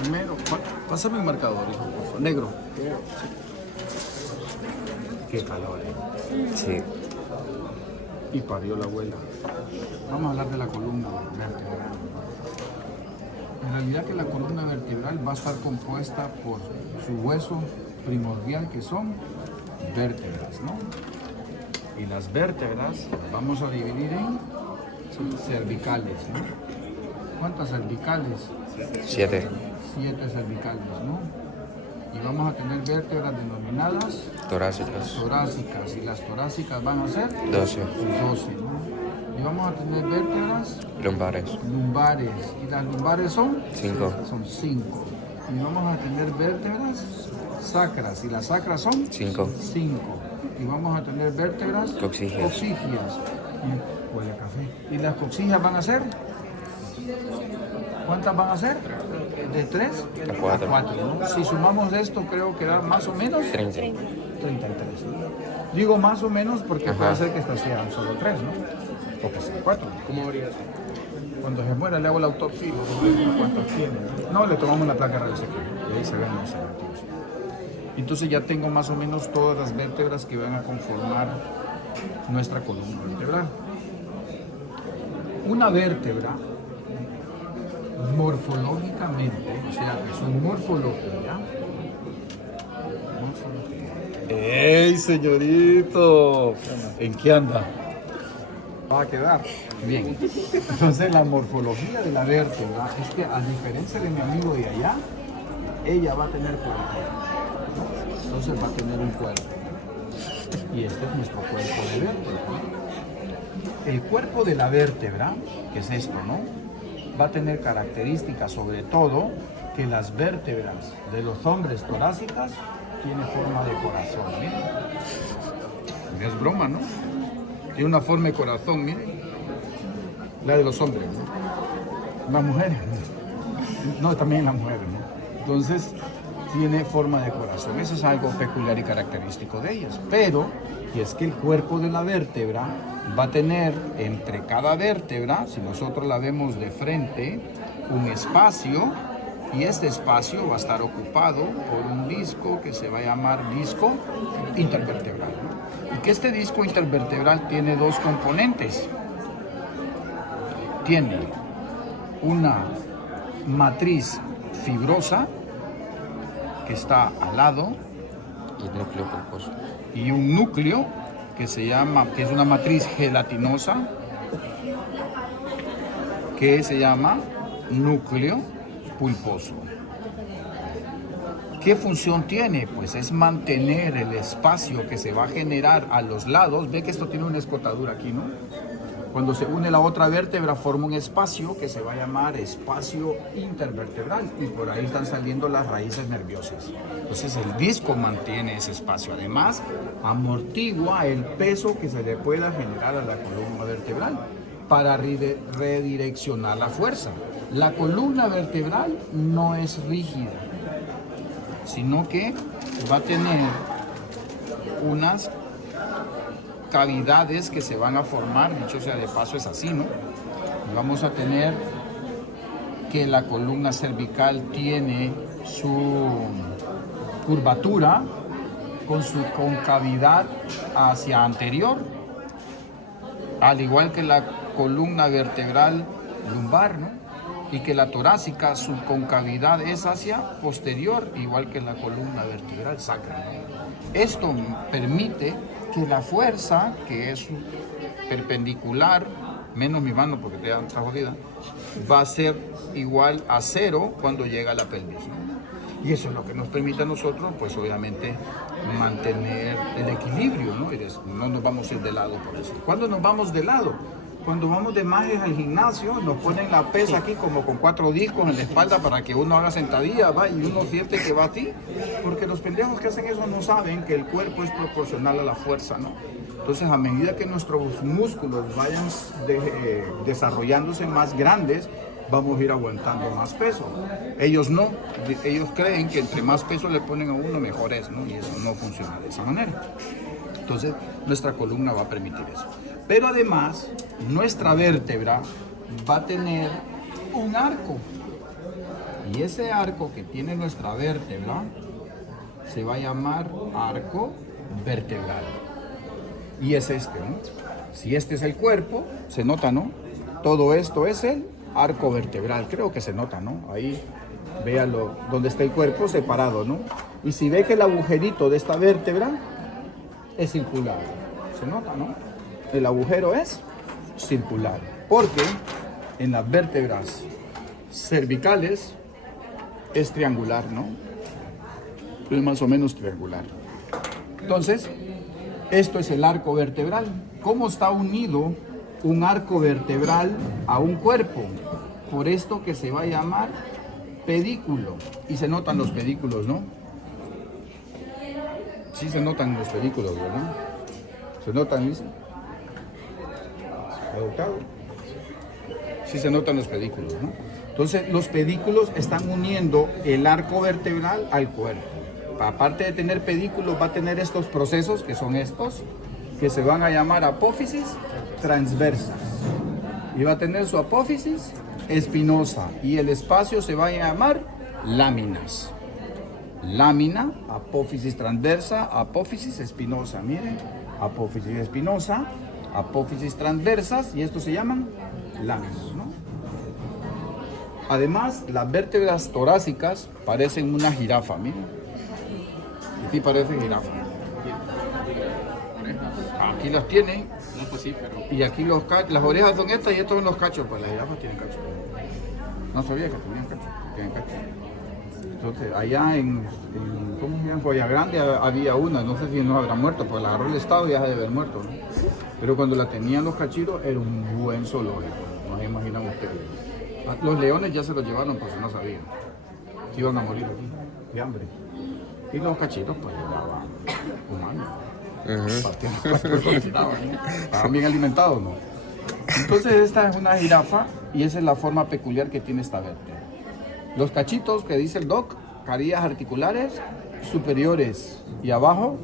primero. Pásame un marcador, hijo, por favor. Negro. Qué calor, Sí. Y parió la abuela. Vamos a hablar de la columna vertebral. En realidad que la columna vertebral va a estar compuesta por su hueso primordial, que son vértebras, ¿no? Y las vértebras vamos a dividir en cervicales, ¿no? ¿Cuántas cervicales? 7. 7 cervicales, ¿no? Y vamos a tener vértebras denominadas Torácicas. torácicas, y las torácicas van a ser 12. 12, ¿no? Y vamos a tener vértebras Lumbares. lumbares, y las lumbares son 5. son 5. Y vamos a tener vértebras sacras, y las sacras son 5. 5. Y vamos a tener vértebras Coxígeas. Huele a café. ¿Y las coxígeas van a ser? ¿Cuántas van a ser? ¿De 3 A 4. 4, ¿no? Si sumamos esto, creo que da más o menos 30. 33. Digo más o menos porque Ajá. puede ser que estas sean solo 3, ¿no? O que sean 4. ¿Cómo habría eso? Cuando se muera le hago la autopsia y vemos cuántos tiene. No, le tomamos la placa radiológica y ahí se ven los negativos. Entonces ya tengo más o menos todas las vértebras que van a conformar nuestra columna vertebral. Una vértebra, morfológicamente, o sea, que su morfología. ¡Ey, señorito! ¿En qué anda? Va a quedar. Bien. Entonces, la morfología de la vértebra es que, a diferencia de mi amigo de allá, ella va a tener cuerpo. Entonces, va a tener un cuerpo. Y este es nuestro cuerpo de vértebra. El cuerpo de la vértebra, que es esto, ¿no? Va a tener características, sobre todo, que las vértebras de los hombres torácicas tienen forma de corazón, miren. No es broma, ¿no? Tiene una forma de corazón, miren. La de los hombres, ¿no? Las mujeres, no, también las mujeres, ¿no? Entonces, tiene forma de corazón. Eso es algo peculiar y característico de ellas. Pero, y es que el cuerpo de la vértebra va a tener entre cada vértebra, si nosotros la vemos de frente, un espacio, y este espacio va a estar ocupado por un disco que se va a llamar disco intervertebral, ¿no? Y que este disco intervertebral tiene dos componentes. Tiene una matriz fibrosa que está al lado Y el núcleo pulposo. y un núcleo que es una matriz gelatinosa que se llama núcleo pulposo. ¿Qué función tiene? Pues es mantener el espacio que se va a generar a los lados. Ve que esto tiene una escotadura aquí, ¿no? Cuando se une la otra vértebra forma un espacio que se va a llamar espacio intervertebral, y por ahí están saliendo las raíces nerviosas. Entonces el disco mantiene ese espacio. Además, amortigua el peso que se le pueda generar a la columna vertebral para redireccionar la fuerza. La columna vertebral no es rígida, sino que va a tener unas cavidades que se van a formar, dicho sea de paso es así, ¿no? Y vamos a tener que la columna cervical tiene su curvatura con su concavidad hacia anterior, al igual que la columna vertebral lumbar, ¿no? Y que la torácica, su concavidad es hacia posterior, igual que la columna vertebral sacra, ¿no? Esto permite que la fuerza, que es perpendicular, menos mi mano porque está jodida, va a ser igual a 0 cuando llega a la pelvis, ¿no? Y eso es lo que nos permite a nosotros, pues obviamente, mantener el equilibrio, ¿no? Y no nos vamos a ir de lado por eso. ¿Cuándo nos vamos de lado? Cuando vamos de majes al gimnasio, nos ponen la pesa aquí como con 4 discos en la espalda para que uno haga sentadilla, va, y uno siente que va así, porque los pendejos que hacen eso no saben que el cuerpo es proporcional a la fuerza, ¿no? Entonces, a medida que nuestros músculos vayan desarrollándose más grandes, vamos a ir aguantando más peso. Ellos no, ellos creen que entre más peso le ponen a uno, mejor es, ¿no? Y eso no funciona de esa manera. Entonces, nuestra columna va a permitir eso. Pero además, nuestra vértebra va a tener un arco. Y ese arco que tiene nuestra vértebra se va a llamar arco vertebral. Y es este, ¿no? Si este es el cuerpo, se nota, ¿no? Todo esto es el arco vertebral. Creo que se nota, ¿no? Ahí, véalo, donde está el cuerpo separado, ¿no? Y si ve que el agujerito de esta vértebra es circular, se nota, ¿no? El agujero es circular, porque en las vértebras cervicales es triangular, ¿no? Es más o menos triangular. Entonces, esto es el arco vertebral. ¿Cómo está unido un arco vertebral a un cuerpo? Por esto que se va a llamar pedículo. Y se notan los pedículos, ¿no? Sí se notan los pedículos, ¿verdad? ¿Se notan, dice? ¿Adoptado? Sí se notan los pedículos, ¿no? Entonces, los pedículos están uniendo el arco vertebral al cuerpo. Aparte de tener pedículos, va a tener estos procesos, que son estos, que se van a llamar apófisis transversas. Y va a tener su apófisis espinosa. Y el espacio se va a llamar láminas. Lámina, apófisis transversa, apófisis espinosa. Miren, apófisis espinosa, apófisis transversas, y estos se llaman láminas, ¿no? Además, las vértebras torácicas parecen una jirafa, miren. Aquí parece jirafa. Aquí las tienen. No, pues sí, pero... Y aquí las orejas son estas y estos son los cachos. Pues las jirafas tienen cachos. No sabía que tenían cachos. Tienen cachos. Entonces, allá ¿cómo se llama? En Joya Grande había una, no sé si no habrá muerto, pues la agarró el Estado y ya se debe haber muerto, ¿no? Pero cuando la tenían los cachitos era un buen zoológico, no se imaginan ustedes. Los leones ya se los llevaron, pues no sabían que iban a morir aquí de hambre. Y los cachitos, pues llevaban humanos. Estaban bien alimentados, ¿no? Entonces esta es una jirafa y esa es la forma peculiar que tiene esta vértebra. Los cachitos que dice el doc, carillas articulares superiores y abajo,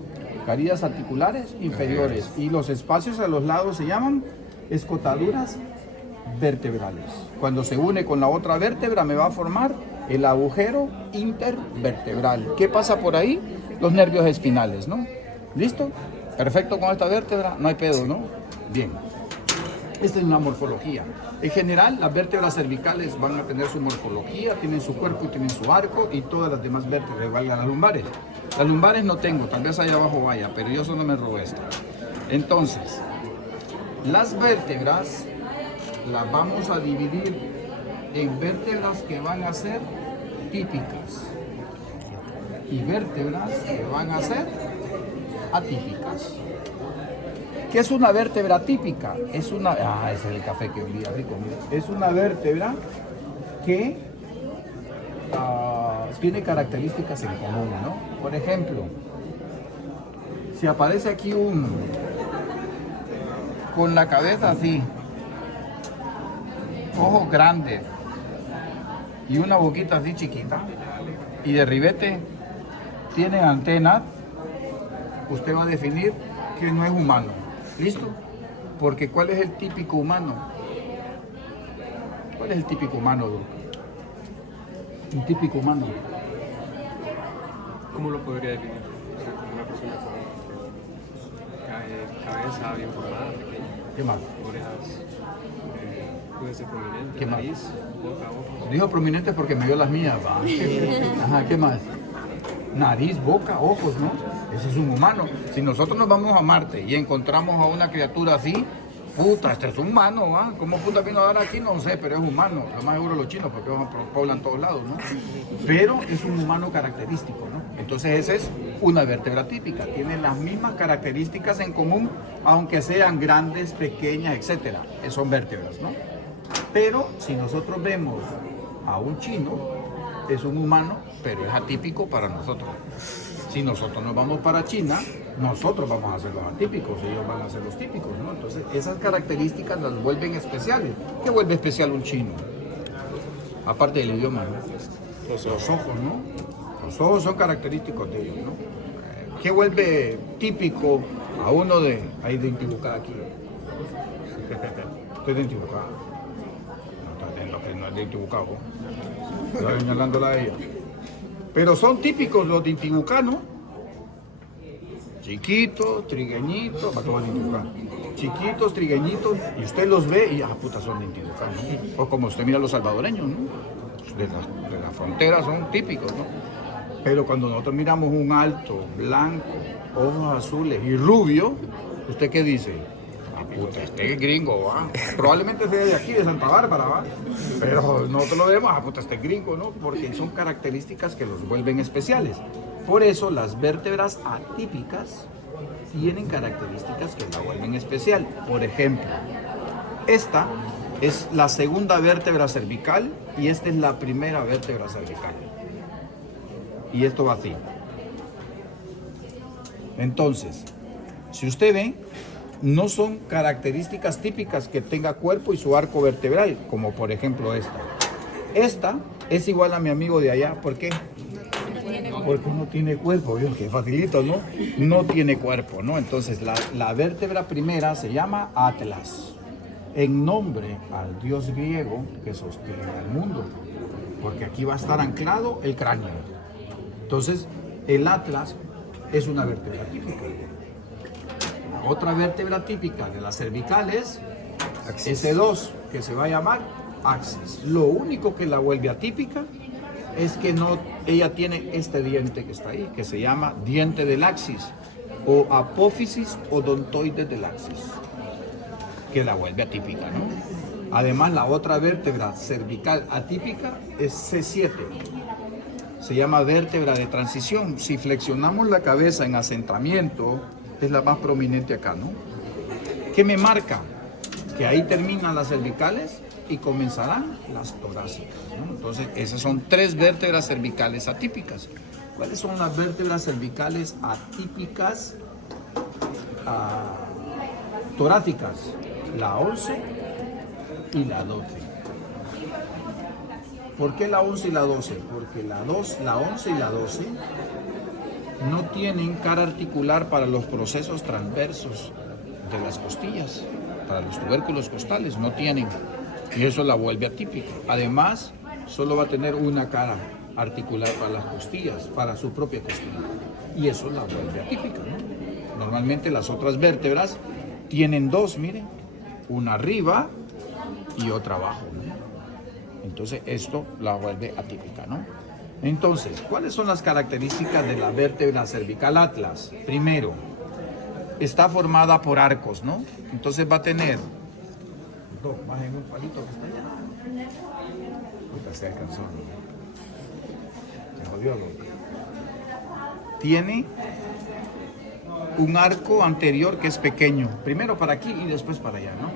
carillas articulares inferiores. Y los espacios a los lados se llaman escotaduras vertebrales. Cuando se une con la otra vértebra me va a formar el agujero intervertebral. ¿Qué pasa por ahí? Los nervios espinales, ¿no? ¿Listo? Perfecto con esta vértebra, no hay pedo, ¿no? Bien. Esta es una morfología. En general, las vértebras cervicales van a tener su morfología, tienen su cuerpo y tienen su arco, y todas las demás vértebras, valgan las lumbares. Las lumbares no tengo, tal vez allá abajo vaya, pero yo solo me robo esta. Entonces, las vértebras las vamos a dividir en vértebras que van a ser típicas y vértebras que van a ser atípicas. ¿Qué es una vértebra típica? Es una... ese es el café que olía rico. Mira. Es una vértebra que tiene características en común, ¿no? Por ejemplo, si aparece aquí con la cabeza así, ojos grandes y una boquita así chiquita, y de ribete tiene antenas, usted va a definir que no es humano. ¿Listo? Porque ¿cuál es el típico humano? ¿Cuál es el típico humano, Doc? Un típico humano. ¿Cómo lo podría definir? O sea, como una persona con cabeza bien formada, pequeña. ¿Qué más? Orejas, puede ser prominente. ¿Qué más? Nariz, boca, ojos. Dijo prominente porque me dio las mías, va. Ajá, ¿qué más? Nariz, boca, ojos, ¿no? Ese es un humano. Si nosotros nos vamos a Marte y encontramos a una criatura así, puta, este es un humano, ¿va? ¿Cómo puta vino a dar aquí? No sé, pero es humano. Lo más seguro los chinos, porque poblan todos lados, ¿no? Pero es un humano característico, ¿no? Entonces esa es una vértebra típica. Tiene las mismas características en común, aunque sean grandes, pequeñas, etcétera. Son vértebras, ¿no? Pero si nosotros vemos a un chino, es un humano, pero es atípico para nosotros. Si nosotros nos vamos para China, nosotros vamos a ser los atípicos, ellos van a ser los típicos, ¿no? Entonces, esas características las vuelven especiales. ¿Qué vuelve especial un chino? Aparte del idioma, ¿no? Los ojos, ¿no? Los ojos son característicos de ellos, ¿no? ¿Qué vuelve típico a uno de... Ahí identificado aquí. Estoy identificado. No, no es identificado. Está señalándola a ella. Pero son típicos los de Intibucá, ¿no? Chiquitos, trigueñitos, para todos Intibucá. Chiquitos, trigueñitos, y usted los ve y, puta, son de Intibucá, ¿no? O como usted mira a los salvadoreños, ¿no? De la frontera son típicos, ¿no? Pero cuando nosotros miramos un alto, blanco, ojos azules y rubio, ¿usted qué dice? Puta, este es gringo, ¿va? Probablemente sea de aquí, de Santa Bárbara, ¿va? Pero nosotros lo vemos, puta, este es gringo, ¿no? Porque son características que los vuelven especiales. Por eso las vértebras atípicas tienen características que la vuelven especial. Por ejemplo, esta es la segunda vértebra cervical y esta es la primera vértebra cervical. Y esto va así. Entonces, si usted ve, no son características típicas que tenga cuerpo y su arco vertebral, como por ejemplo esta. Esta es igual a mi amigo de allá, ¿por qué? Porque no tiene cuerpo, bien, que facilito, ¿no? No tiene cuerpo, ¿no? Entonces la vértebra primera se llama Atlas, en nombre al dios griego que sostiene al mundo, porque aquí va a estar anclado el cráneo. Entonces, el Atlas es una vértebra típica. Otra vértebra típica de las cervicales, S2, que se va a llamar axis. Lo único que la vuelve atípica es que ella tiene este diente que está ahí, que se llama diente del axis, o apófisis odontoide del axis, que la vuelve atípica, ¿no? Además, la otra vértebra cervical atípica es C7. Se llama vértebra de transición. Si flexionamos la cabeza en asentamiento, es la más prominente acá, ¿no? ¿Qué me marca? Que ahí terminan las cervicales y comenzarán las torácicas, ¿no? Entonces, esas son 3 vértebras cervicales atípicas. ¿Cuáles son las vértebras cervicales atípicas torácicas? La 11 y la 12. ¿Por qué la 11 y la 12? Porque la 11 y la 12 no tienen cara articular para los procesos transversos de las costillas, para los tubérculos costales, no tienen. Y eso la vuelve atípica. Además, solo va a tener una cara articular para las costillas, para su propia costilla. Y eso la vuelve atípica, ¿no? Normalmente las otras vértebras tienen 2, miren, una arriba y otra abajo, ¿no? Entonces esto la vuelve atípica, ¿no? Entonces, ¿cuáles son las características de la vértebra cervical Atlas? Primero, está formada por arcos, ¿no? Entonces va a tener más en un palito que está allá. Puta, se alcanzó, ¿no? Se jodió, loco. Tiene un arco anterior que es pequeño. Primero para aquí y después para allá, ¿no?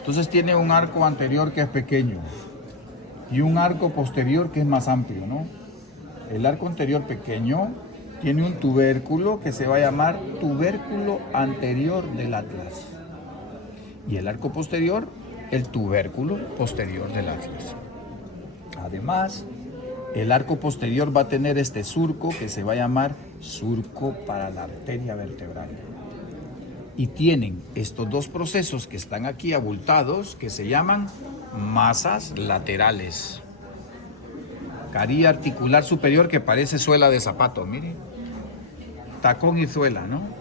Entonces tiene un arco anterior que es pequeño y un arco posterior que es más amplio, ¿no? El arco anterior pequeño tiene un tubérculo que se va a llamar tubérculo anterior del Atlas. Y el arco posterior, el tubérculo posterior del Atlas. Además, el arco posterior va a tener este surco que se va a llamar surco para la arteria vertebral. Y tienen estos 2 procesos que están aquí abultados que se llaman masas laterales. Caría articular superior que parece suela de zapato, miren. Tacón y suela, ¿no?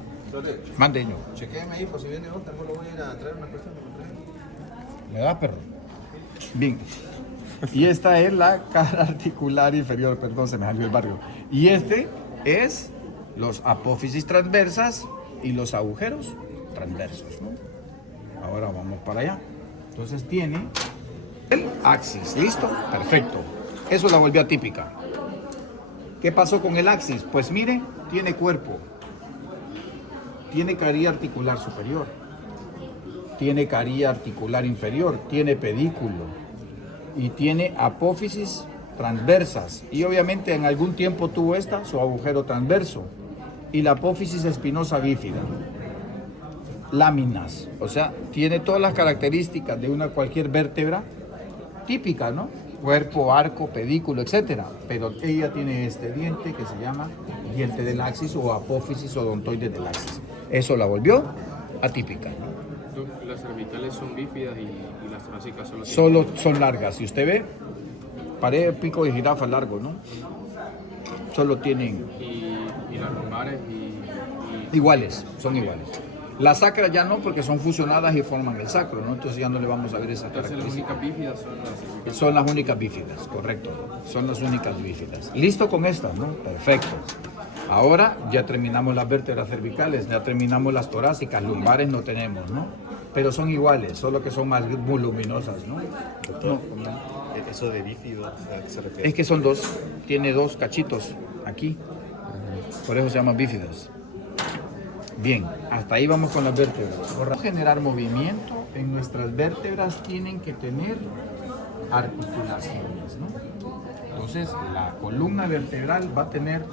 Mandeño. Chequéame ahí, por si viene otra, no lo voy a ir a traer una persona. ¿Me da, perro? Bien. Y esta es la cara articular inferior, perdón, se me salió el barrio. Y este es los apófisis transversas y los agujeros transversos, ¿no? Ahora vamos para allá. Entonces tiene el axis, ¿listo? Perfecto. Eso la volvió atípica. ¿Qué pasó con el axis? Pues mire, tiene cuerpo. Tiene caría articular superior, tiene caría articular inferior, tiene pedículo y tiene apófisis transversas. Y obviamente en algún tiempo tuvo su agujero transverso y la apófisis espinosa bífida. Láminas, o sea, tiene todas las características de cualquier vértebra típica, ¿no? Cuerpo, arco, pedículo, etcétera. Pero ella tiene este diente que se llama diente del axis o apófisis odontoide del axis. Eso la volvió atípica, ¿no? Las cervicales son bífidas y las torácicas solo son largas. Si usted ve, pared, pico de jirafa largo, ¿no? Solo tienen Y las lumbares iguales, son iguales. Las sacras ya no, porque son fusionadas y forman el sacro, ¿no? Entonces ya no le vamos a ver esa entonces las característica. únicas bífidas son las cervicales. Son las únicas bífidas, correcto. Son las únicas bífidas. Listo con estas, ¿no? Perfecto. Ahora ya terminamos las vértebras cervicales, ya terminamos las torácicas, lumbares no tenemos, ¿no? Pero son iguales, solo que son más voluminosas, ¿no? Doctor, eso de bífido, ¿a qué se refiere? Es que son dos, tiene dos cachitos aquí, por eso se llaman bífidas. Bien, hasta ahí vamos con las vértebras. Para generar movimiento en nuestras vértebras tienen que tener articulaciones, ¿no? Entonces, la columna vertebral va a tener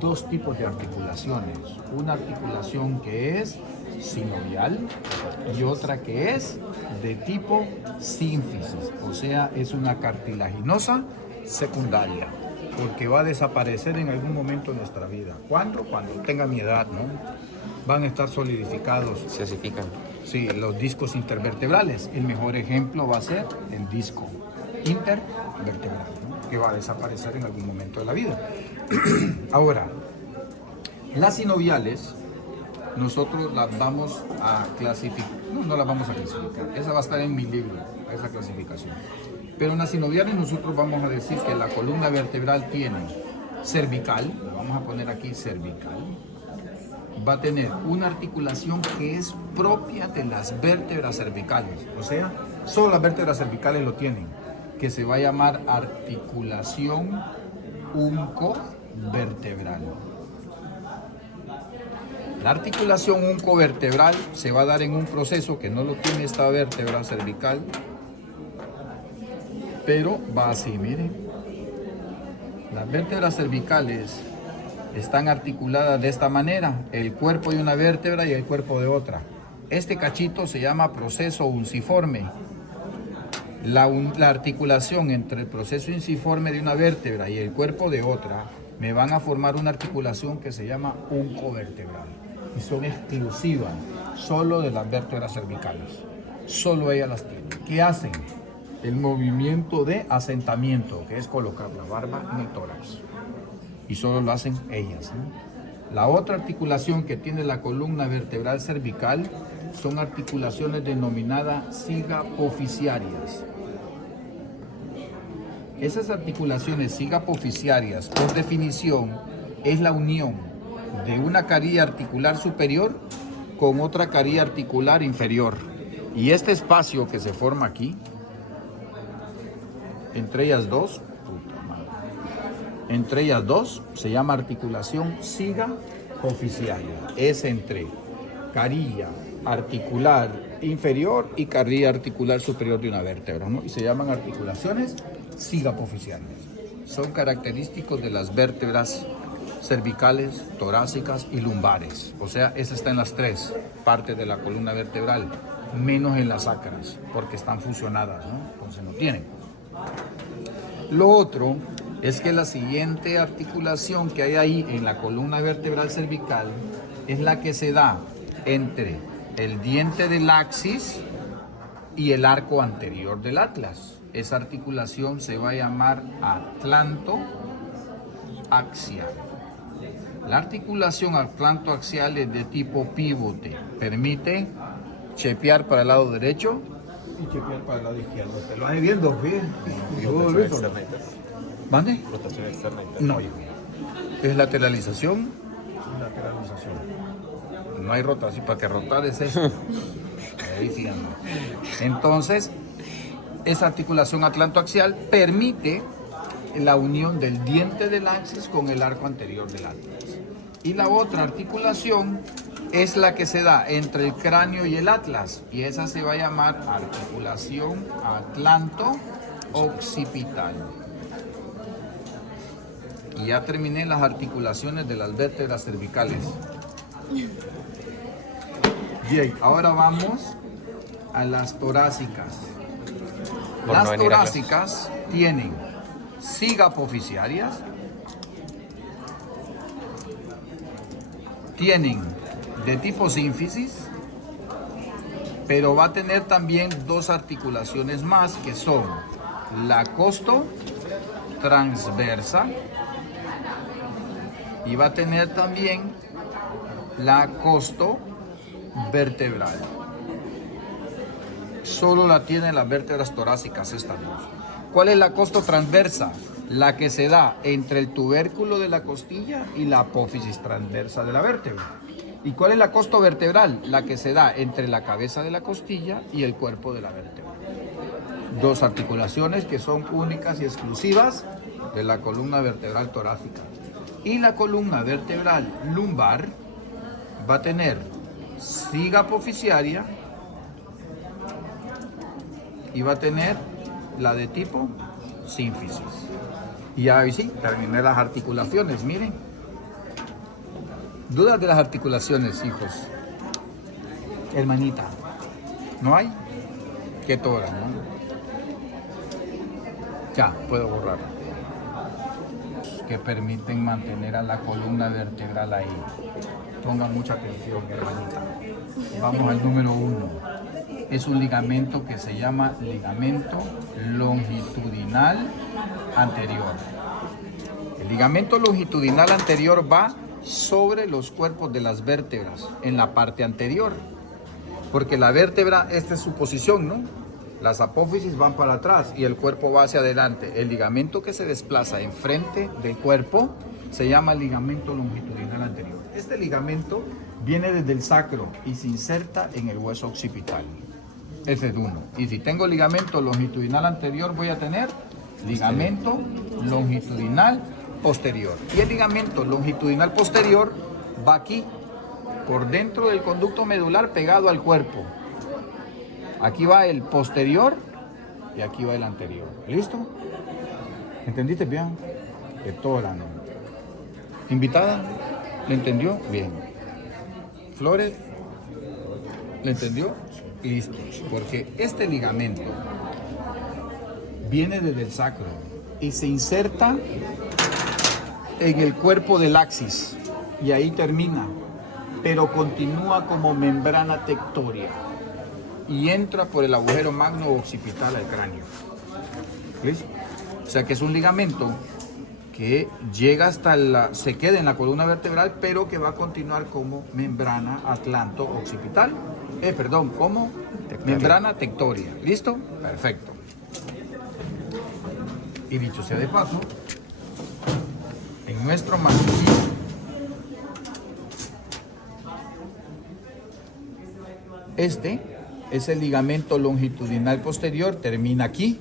dos tipos de articulaciones. Una articulación que es sinovial y otra que es de tipo sínfisis, o sea, es una cartilaginosa secundaria, porque va a desaparecer en algún momento de nuestra vida. ¿Cuándo? Cuando tenga mi edad, ¿no? Van a estar solidificados. Se osifican. Sí, los discos intervertebrales. El mejor ejemplo va a ser el disco intervertebral, ¿no? Que va a desaparecer en algún momento de la vida. Ahora, las sinoviales, nosotros las vamos a clasificar. No las vamos a clasificar. Esa va a estar en mi libro, esa clasificación. Pero en las sinoviales nosotros vamos a decir que la columna vertebral tiene cervical, lo vamos a poner aquí cervical, va a tener una articulación que es propia de las vértebras cervicales, o sea, solo las vértebras cervicales lo tienen, que se va a llamar articulación uncovertebral. La articulación uncovertebral se va a dar en un proceso que no lo tiene esta vértebra cervical, pero va así, miren. Las vértebras cervicales están articuladas de esta manera, el cuerpo de una vértebra y el cuerpo de otra. Este cachito se llama proceso unciforme. La articulación entre el proceso unciforme de una vértebra y el cuerpo de otra me van a formar una articulación que se llama uncovertebral. Y son exclusivas solo de las vértebras cervicales. Solo ellas las tienen. ¿Qué hacen? El movimiento de asentamiento, que es colocar la barba en el tórax. Y solo lo hacen ellas, ¿no? La otra articulación que tiene la columna vertebral cervical son articulaciones denominadas cigapoficiarias. Esas articulaciones cigapoficiarias, por definición, es la unión de una carilla articular superior con otra carilla articular inferior. Y este espacio que se forma aquí, entre ellas dos, se llama articulación cigapoficiaria. Es entre carilla articular inferior y carilla articular superior de una vértebra, ¿no? Y se llaman articulaciones cigapoficiales. Son característicos de las vértebras cervicales, torácicas y lumbares. O sea, esa está en las tres partes de la columna vertebral, menos en las sacras, porque están fusionadas, ¿no? Entonces no tienen. Lo otro es que la siguiente articulación que hay ahí en la columna vertebral cervical es la que se da entre el diente del axis y el arco anterior del atlas. Esa articulación se va a llamar atlantoaxial. La articulación atlantoaxial es de tipo pívote. Permite chepear para el lado derecho y chepear para el lado izquierdo. Te lo vas viendo, bien. Rotación externa interna. ¿Mande? Rotación externa interna. No, es lateralización y lateralización. No hay rotación, para que rotar es eso. Ahí sí anda. Entonces, esa articulación atlantoaxial permite la unión del diente del axis con el arco anterior del atlas. Y la otra articulación es la que se da entre el cráneo y el atlas, y esa se va a llamar articulación atlanto-occipital. Y ya terminé las articulaciones de las vértebras cervicales. Bien, ahora vamos a las torácicas. Las torácicas tienen cigapoficiarias, tienen de tipo sínfisis, pero va a tener también dos articulaciones más, que son la costo transversa y va a tener también la costo vertebral. Solo la tienen las vértebras torácicas estas dos. ¿Cuál es la costo transversa? La que se da entre el tubérculo de la costilla y la apófisis transversa de la vértebra. ¿Y cuál es la costo vertebral? La que se da entre la cabeza de la costilla y el cuerpo de la vértebra. Dos articulaciones que son únicas y exclusivas de la columna vertebral torácica. Y la columna vertebral lumbar va a tener siga apofisiaria y va a tener la de tipo sínfisis. Y ahí sí, terminé las articulaciones, miren. ¿Dudas de las articulaciones, hijos? Hermanita, ¿no hay? Qué tora, ¿no? Ya, puedo borrar. Que permiten mantener a la columna vertebral ahí. Pongan mucha atención, hermanita. Vamos al número 1. Es un ligamento que se llama ligamento longitudinal anterior. El ligamento longitudinal anterior va sobre los cuerpos de las vértebras, en la parte anterior. Porque la vértebra, esta es su posición, ¿no? Las apófisis van para atrás y el cuerpo va hacia adelante. El ligamento que se desplaza enfrente del cuerpo se llama ligamento longitudinal anterior. Este ligamento viene desde el sacro y se inserta en el hueso occipital. Ese es uno. Y si tengo ligamento longitudinal anterior, voy a tener ligamento longitudinal posterior. Y el ligamento longitudinal posterior va aquí, por dentro del conducto medular pegado al cuerpo. Aquí va el posterior y aquí va el anterior. ¿Listo? ¿Entendiste bien? De todo la noche. ¿Invitada? ¿Le entendió? Bien. ¿Flores? ¿Le entendió? Listo. Porque este ligamento viene desde el sacro y se inserta en el cuerpo del axis y ahí termina, pero continúa como membrana tectoria y entra por el agujero magno occipital al cráneo. ¿Listo? O sea que es un ligamento que llega hasta se queda en la columna vertebral, pero que va a continuar como membrana atlanto occipital. Como membrana tectoria. ¿Listo? Perfecto. Y dicho sea de paso, en nuestro manubrio este es el ligamento longitudinal posterior, termina aquí,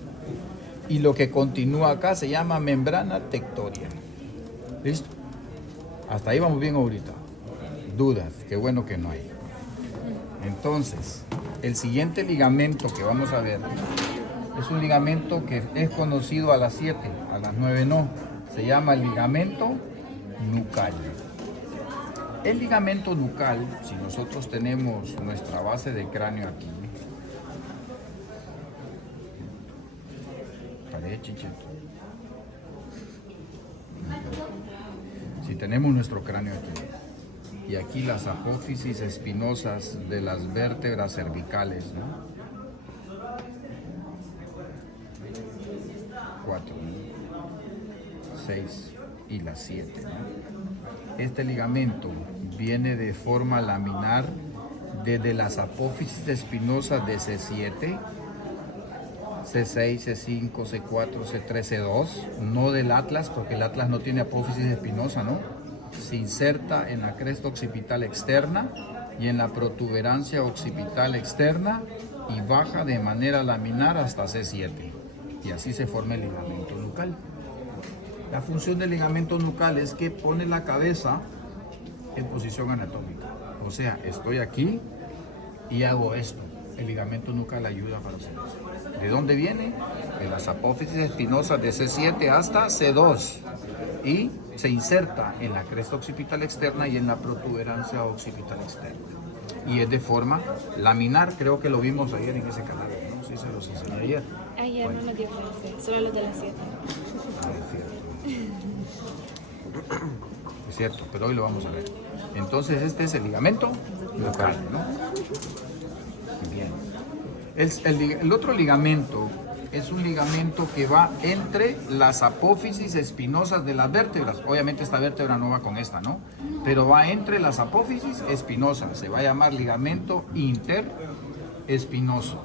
y lo que continúa acá se llama membrana tectoria. ¿Listo? Hasta ahí vamos bien ahorita. Dudas, qué bueno que no hay. Entonces, el siguiente ligamento que vamos a ver es un ligamento que es conocido a las 7, a las 9 no. Se llama ligamento nucal. El ligamento nucal, si nosotros tenemos nuestra base de cráneo aquí, si tenemos nuestro cráneo aquí y aquí las apófisis espinosas de las vértebras cervicales, ¿no? 4, 6 y la 7, ¿no? Este ligamento viene de forma laminar desde las apófisis espinosas de C7, C6, C5, C4, C3, C2, no del atlas, porque el atlas no tiene apófisis espinosa, ¿no? Se inserta en la cresta occipital externa y en la protuberancia occipital externa y baja de manera laminar hasta C7. Y así se forma el ligamento nucal. La función del ligamento nucal es que pone la cabeza en posición anatómica. O sea, estoy aquí y hago esto. El ligamento nucal ayuda para hacer eso. ¿De dónde viene? De las apófisis espinosas de C7 hasta C2. Y se inserta en la cresta occipital externa y en la protuberancia occipital externa. Y es de forma laminar, creo que lo vimos ayer en ese canal, ¿no? Sí, se los enseñé ayer. Ayer no me dio clase, solo los de las 7. Ah, es cierto. Es cierto, pero hoy lo vamos a ver. Entonces este es el ligamento nucal, ¿no? Bien. El otro ligamento es un ligamento que va entre las apófisis espinosas de las vértebras. Obviamente esta vértebra no va con esta, ¿no? Pero va entre las apófisis espinosas. Se va a llamar ligamento interespinoso.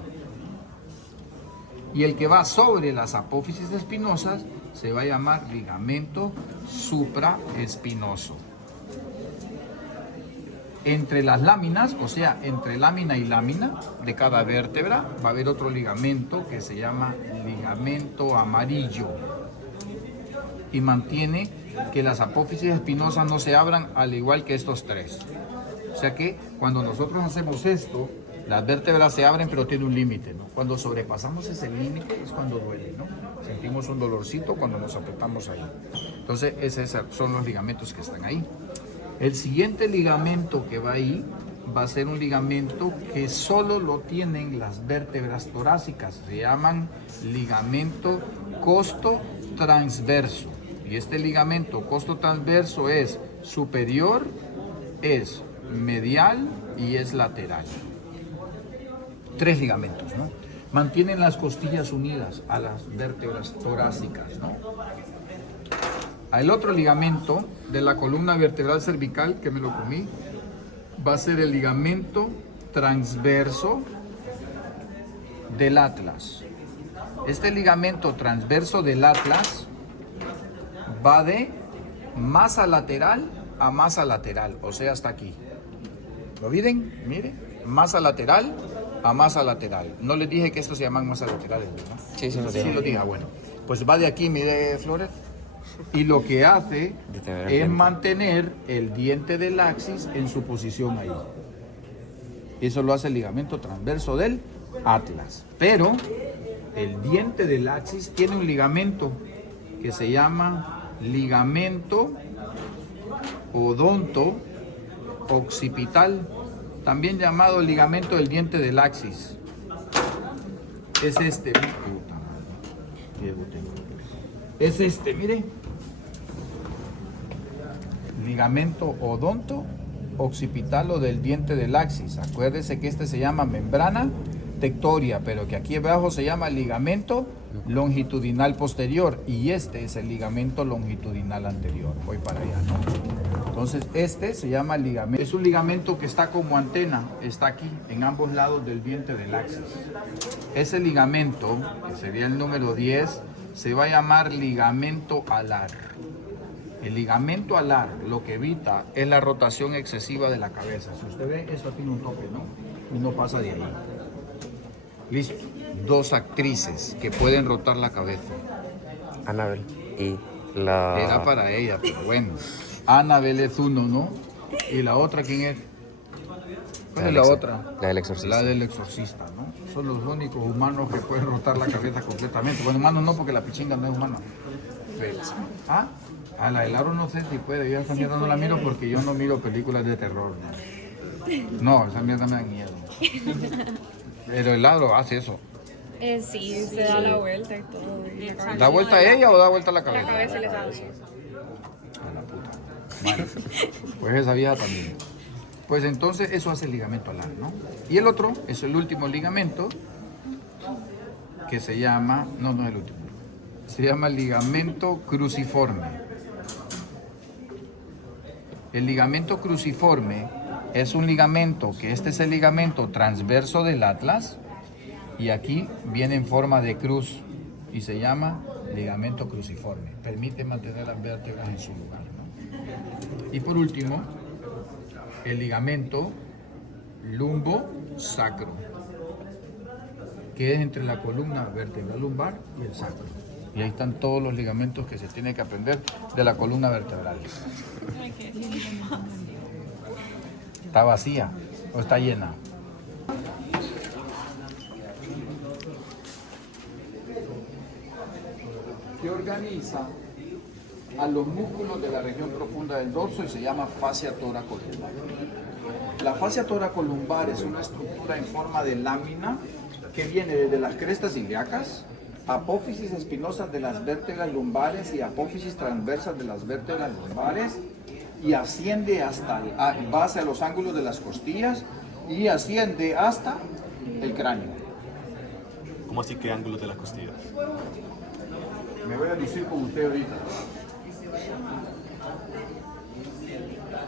Y el que va sobre las apófisis espinosas se va a llamar ligamento supraespinoso. Entre las láminas, o sea, entre lámina y lámina de cada vértebra, va a haber otro ligamento que se llama ligamento amarillo. Y mantiene que las apófisis espinosas no se abran al igual que estos tres. O sea que cuando nosotros hacemos esto, las vértebras se abren, pero tiene un límite, ¿no? Cuando sobrepasamos ese límite es cuando duele, ¿no? Sentimos un dolorcito cuando nos apretamos ahí. Entonces, esos son los ligamentos que están ahí. El siguiente ligamento que va ahí va a ser un ligamento que solo lo tienen las vértebras torácicas. Se llaman ligamento costo-transverso. Y este ligamento costo-transverso es superior, es medial y es lateral. 3 ligamentos, ¿no? Mantienen las costillas unidas a las vértebras torácicas, ¿no? El otro ligamento de la columna vertebral cervical, que me lo comí, va a ser el ligamento transverso del atlas. Este ligamento transverso del atlas va de masa lateral a masa lateral, o sea, hasta aquí. ¿Lo ven? Mire, masa lateral a masa lateral. No les dije que estos se llaman masas laterales, ¿no? Sí, sí, Sí, lo dije, bueno. Pues va de aquí, mire, Flores. Y lo que hace es mantener el diente del axis en su posición ahí. Eso lo hace el ligamento transverso del atlas. Pero el diente del axis tiene un ligamento que se llama ligamento odonto occipital, también llamado ligamento del diente del axis. Es este. Es este, mire. Ligamento odonto occipital o del diente del axis. Acuérdese que este se llama membrana tectoria, pero que aquí abajo se llama ligamento longitudinal posterior y este es el ligamento longitudinal anterior. Voy para allá, ¿no? Entonces este se llama ligamento. Es un ligamento que está como antena, está aquí en ambos lados del diente del axis. Ese ligamento, que sería el número 10, se va a llamar ligamento alar. El ligamento alar lo que evita es la rotación excesiva de la cabeza. Si usted ve, esto tiene un tope, ¿no? Y no pasa de ahí. Listo. 2 actrices que pueden rotar la cabeza. Annabelle y la... Era para ella, pero bueno. Annabelle es uno, ¿no? ¿Y la otra quién es? ¿Cuál es la otra? La del exorcista. La del exorcista, ¿no? Son los únicos humanos que pueden rotar la cabeza completamente. Bueno, humanos no, porque la pichinga no es humana. Pero, ¿ah? A la del aro no sé si puede. Yo esa mierda no la miro porque yo no miro películas de terror, ¿no? No, esa mierda me da miedo. Pero el aro hace eso. Sí, se da la vuelta y todo. Y la cabeza. ¿Da vuelta a ella o da vuelta a la La cabeza? cabeza le sale. A la puta. Bueno, pues esa vieja también. Pues entonces eso hace el ligamento alar, ¿no? Y el otro es el último ligamento que se llama, no es el último, se llama ligamento cruciforme. El ligamento cruciforme es un ligamento que este es el ligamento transverso del atlas y aquí viene en forma de cruz y se llama ligamento cruciforme. Permite mantener las vértebras en su lugar, ¿no? Y por último, el ligamento lumbo-sacro, que es entre la columna vertebral lumbar y el sacro. Y ahí están todos los ligamentos que se tiene que aprender de la columna vertebral. ¿Está vacía o está llena? Que organiza a los músculos de la región profunda del dorso y se llama fascia toracolumbar. La fascia toracolumbar es una estructura en forma de lámina que viene desde las crestas ilíacas, apófisis espinosas de las vértebras lumbares y apófisis transversas de las vértebras lumbares y asciende hasta base a los ángulos de las costillas y asciende hasta el cráneo. ¿Cómo así qué ángulos de las costillas? Me voy a lucir con usted ahorita.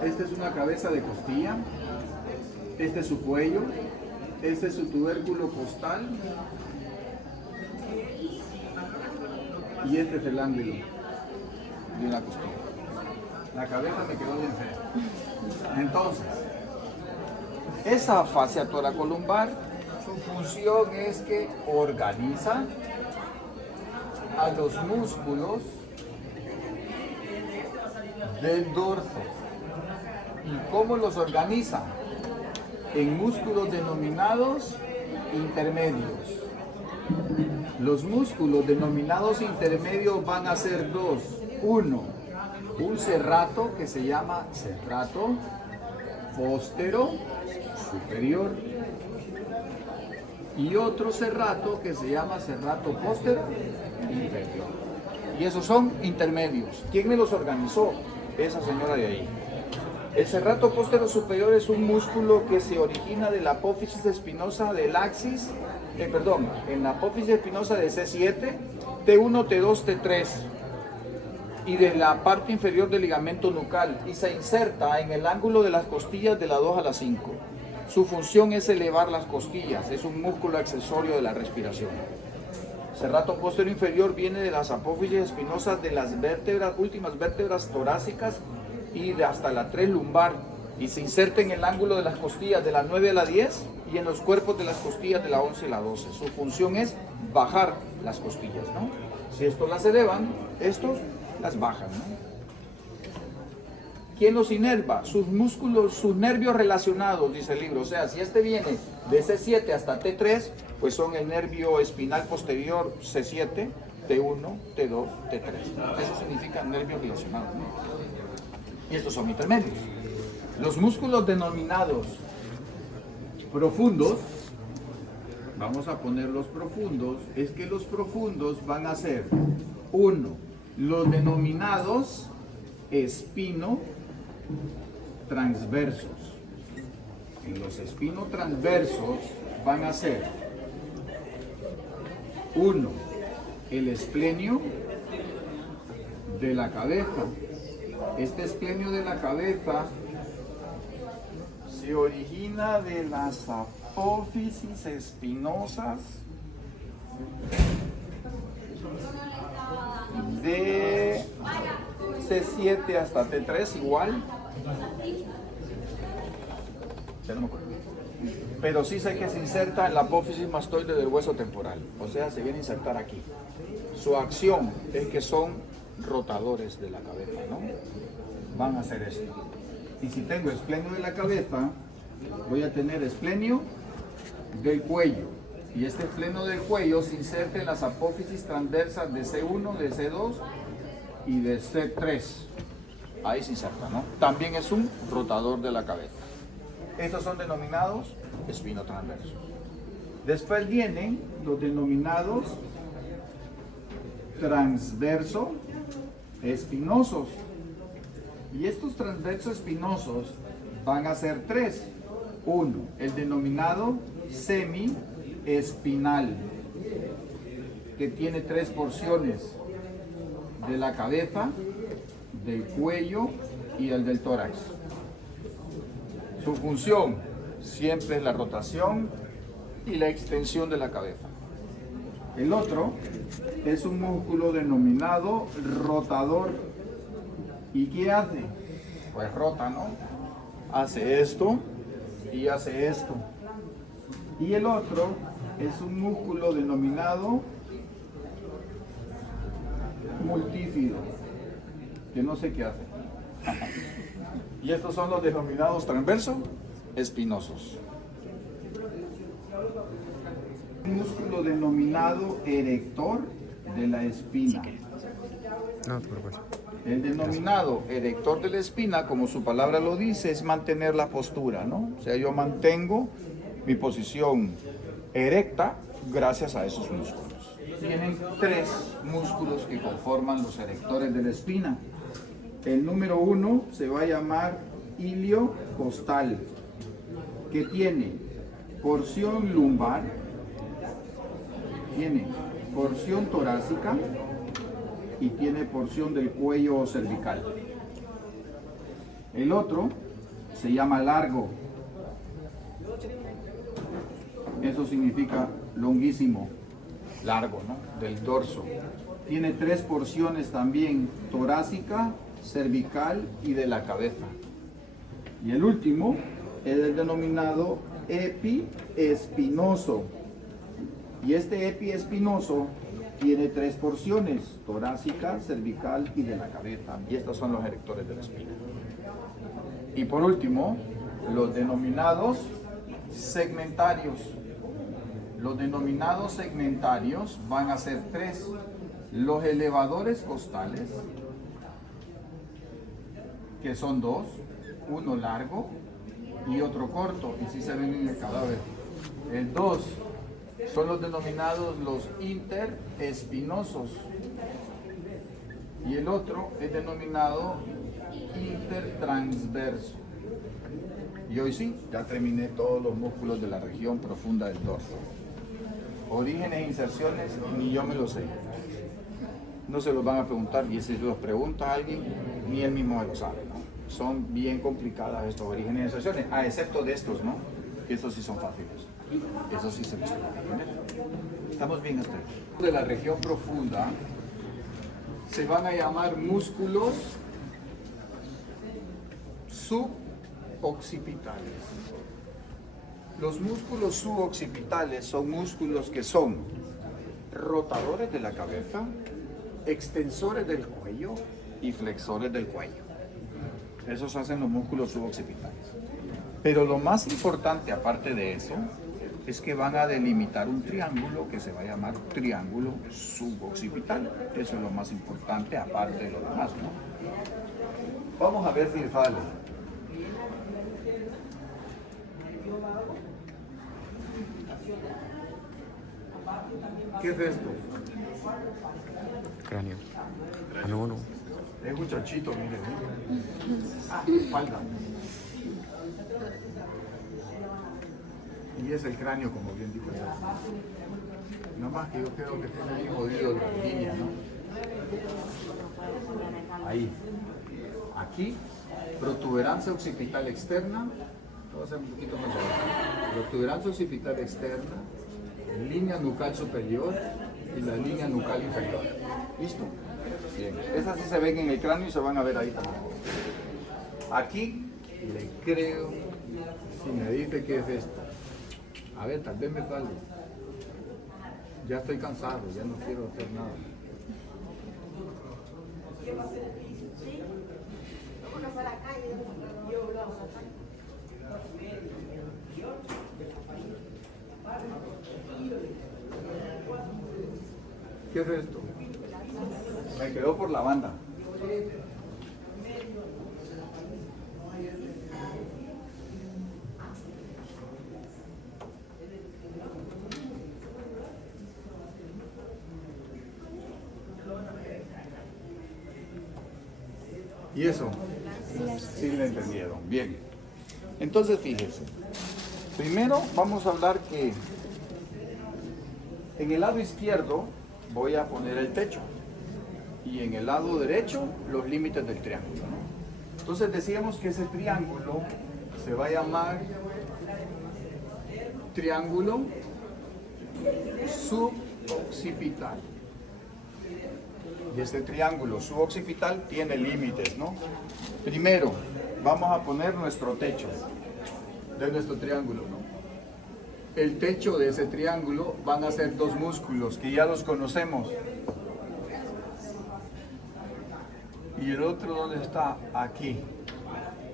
Esta es una cabeza de costilla. Este es su cuello. Este es su tubérculo costal. Y este es el ángulo de la costilla. La cabeza me quedó bien fea. Entonces, esa fascia toracolumbar, su función es que organiza a los músculos del dorso. ¿Y cómo los organiza? En músculos denominados intermedios. Los músculos denominados intermedios van a ser dos. Uno, un serrato que se llama serrato póstero superior y otro serrato que se llama serrato póstero inferior. Y esos son intermedios. ¿Quién me los organizó? Esa señora de ahí. El serrato póstero superior es un músculo que se origina de la apófisis espinosa del axis, en la apófisis espinosa de C7, T1, T2, T3 y de la parte inferior del ligamento nucal y se inserta en el ángulo de las costillas de la 2 a la 5. Su función es elevar las costillas, es un músculo accesorio de la respiración. Serrato póstero inferior viene de las apófisis espinosas de las últimas vértebras torácicas y de hasta la 3 lumbar y se inserta en el ángulo de las costillas de la 9 a la 10 y en los cuerpos de las costillas de la 11 a la 12. Su función es bajar las costillas, ¿no? Si estos las elevan, estos las bajan, ¿no? ¿Quién los inerva? Sus músculos, sus nervios relacionados, dice el libro. O sea, si este viene de C7 hasta T3, pues son el nervio espinal posterior C7, T1, T2, T3. Eso significa nervios relacionados, ¿no? Y estos son intermedios. Los músculos denominados profundos, vamos a poner los profundos, es que los profundos van a ser, uno, los denominados espino transversos. Y los espino transversos van a ser, uno, el esplenio de la cabeza. Este esplenio de la cabeza se origina de las apófisis espinosas de C7 hasta T3 igual. Ya no me acuerdo. Pero sí sé que se inserta en la apófisis mastoide del hueso temporal. O sea, se viene a insertar aquí. Su acción es que son rotadores de la cabeza, ¿no? Van a hacer esto. Y si tengo esplenio de la cabeza, voy a tener esplenio del cuello. Y este esplenio del cuello se inserta en las apófisis transversas de C1, de C2 y de C3. Ahí se inserta, ¿no? También es un rotador de la cabeza. Estos son denominados espino transverso. Después vienen los denominados transverso espinosos. Y estos transversos espinosos van a ser tres. Uno, el denominado semi-espinal, que tiene tres porciones: de la cabeza, del cuello y el del tórax. Su función siempre es la rotación y la extensión de la cabeza. El otro es un músculo denominado rotador. ¿Y qué hace? Pues rota, ¿no? Hace esto y hace esto. Y el otro es un músculo denominado multífido, que no sé qué hace. Y estos son los denominados transverso espinosos. Un músculo denominado erector de la espina. No te preocupes. El denominado erector de la espina, como su palabra lo dice, es mantener la postura, ¿no? O sea, yo mantengo mi posición erecta gracias a esos músculos. Tienen tres músculos que conforman los erectores de la espina. El número 1 se va a llamar ilio costal, que tiene porción lumbar, tiene porción torácica y tiene porción del cuello cervical. El otro se llama largo. Eso significa longuísimo, largo, ¿no? Del dorso. Tiene 3 porciones también, torácica, cervical y de la cabeza. Y el último es el denominado epiespinoso. Y este epiespinoso tiene 3 porciones, torácica, cervical y de la cabeza. Y estos son los erectores de la espina. Y por último, los denominados segmentarios. Los denominados segmentarios van a ser 3. Los elevadores costales, que son 2, uno largo y otro corto, y si se ven en el cadáver. El 2 son los denominados los interespinosos, y el otro es denominado intertransverso. Y hoy sí, ya terminé todos los músculos de la región profunda del dorso. Orígenes e inserciones, ni yo me lo sé. No se los van a preguntar, y si los pregunta a alguien, ni él mismo se lo sabe, ¿no? Son bien complicadas estos orígenes e inserciones, a excepto de estos, ¿no? Que estos sí son fáciles. Eso sí se los puede entender. Estamos bien hasta aquí. De la región profunda se van a llamar músculos suboccipitales. Los músculos suboccipitales son músculos que son rotadores de la cabeza, extensores del cuello y flexores del cuello. Esos hacen los músculos suboccipitales. Pero lo más importante, aparte de eso, es que van a delimitar un triángulo que se va a llamar triángulo suboccipital. Eso es lo más importante, aparte de lo demás, ¿no? Vamos a ver si sale. ¿Qué es esto? Cráneo. Ah, no, no. Es un muchachito, miren. Espalda. Y es el cráneo, como bien dijo él. No más que yo creo que tiene bien jodido la línea, ¿no? Ahí. Aquí, protuberancia occipital externa. Voy a hacer un poquito más abajo. Protuberancia occipital externa, línea nucal superior y la línea nucal inferior. ¿Listo? Bien. Esas sí se ven en el cráneo y se van a ver ahí también. Aquí le creo, si me dice que es esto. A ver, tal vez me sale. Ya estoy cansado, ya no quiero hacer nada. ¿Qué es esto? Me quedó por la banda. ¿Y eso? Sí lo entendieron. Bien. Entonces fíjense. Primero vamos a hablar que en el lado izquierdo voy a poner el techo y en el lado derecho los límites del triángulo, ¿no? Entonces decíamos que ese triángulo se va a llamar triángulo suboccipital. Y este triángulo suboccipital tiene límites, ¿no? Primero, vamos a poner nuestro techo de nuestro triángulo, ¿no? El techo de ese triángulo van a ser 2 músculos que ya los conocemos. Y el otro, ¿dónde está? Aquí.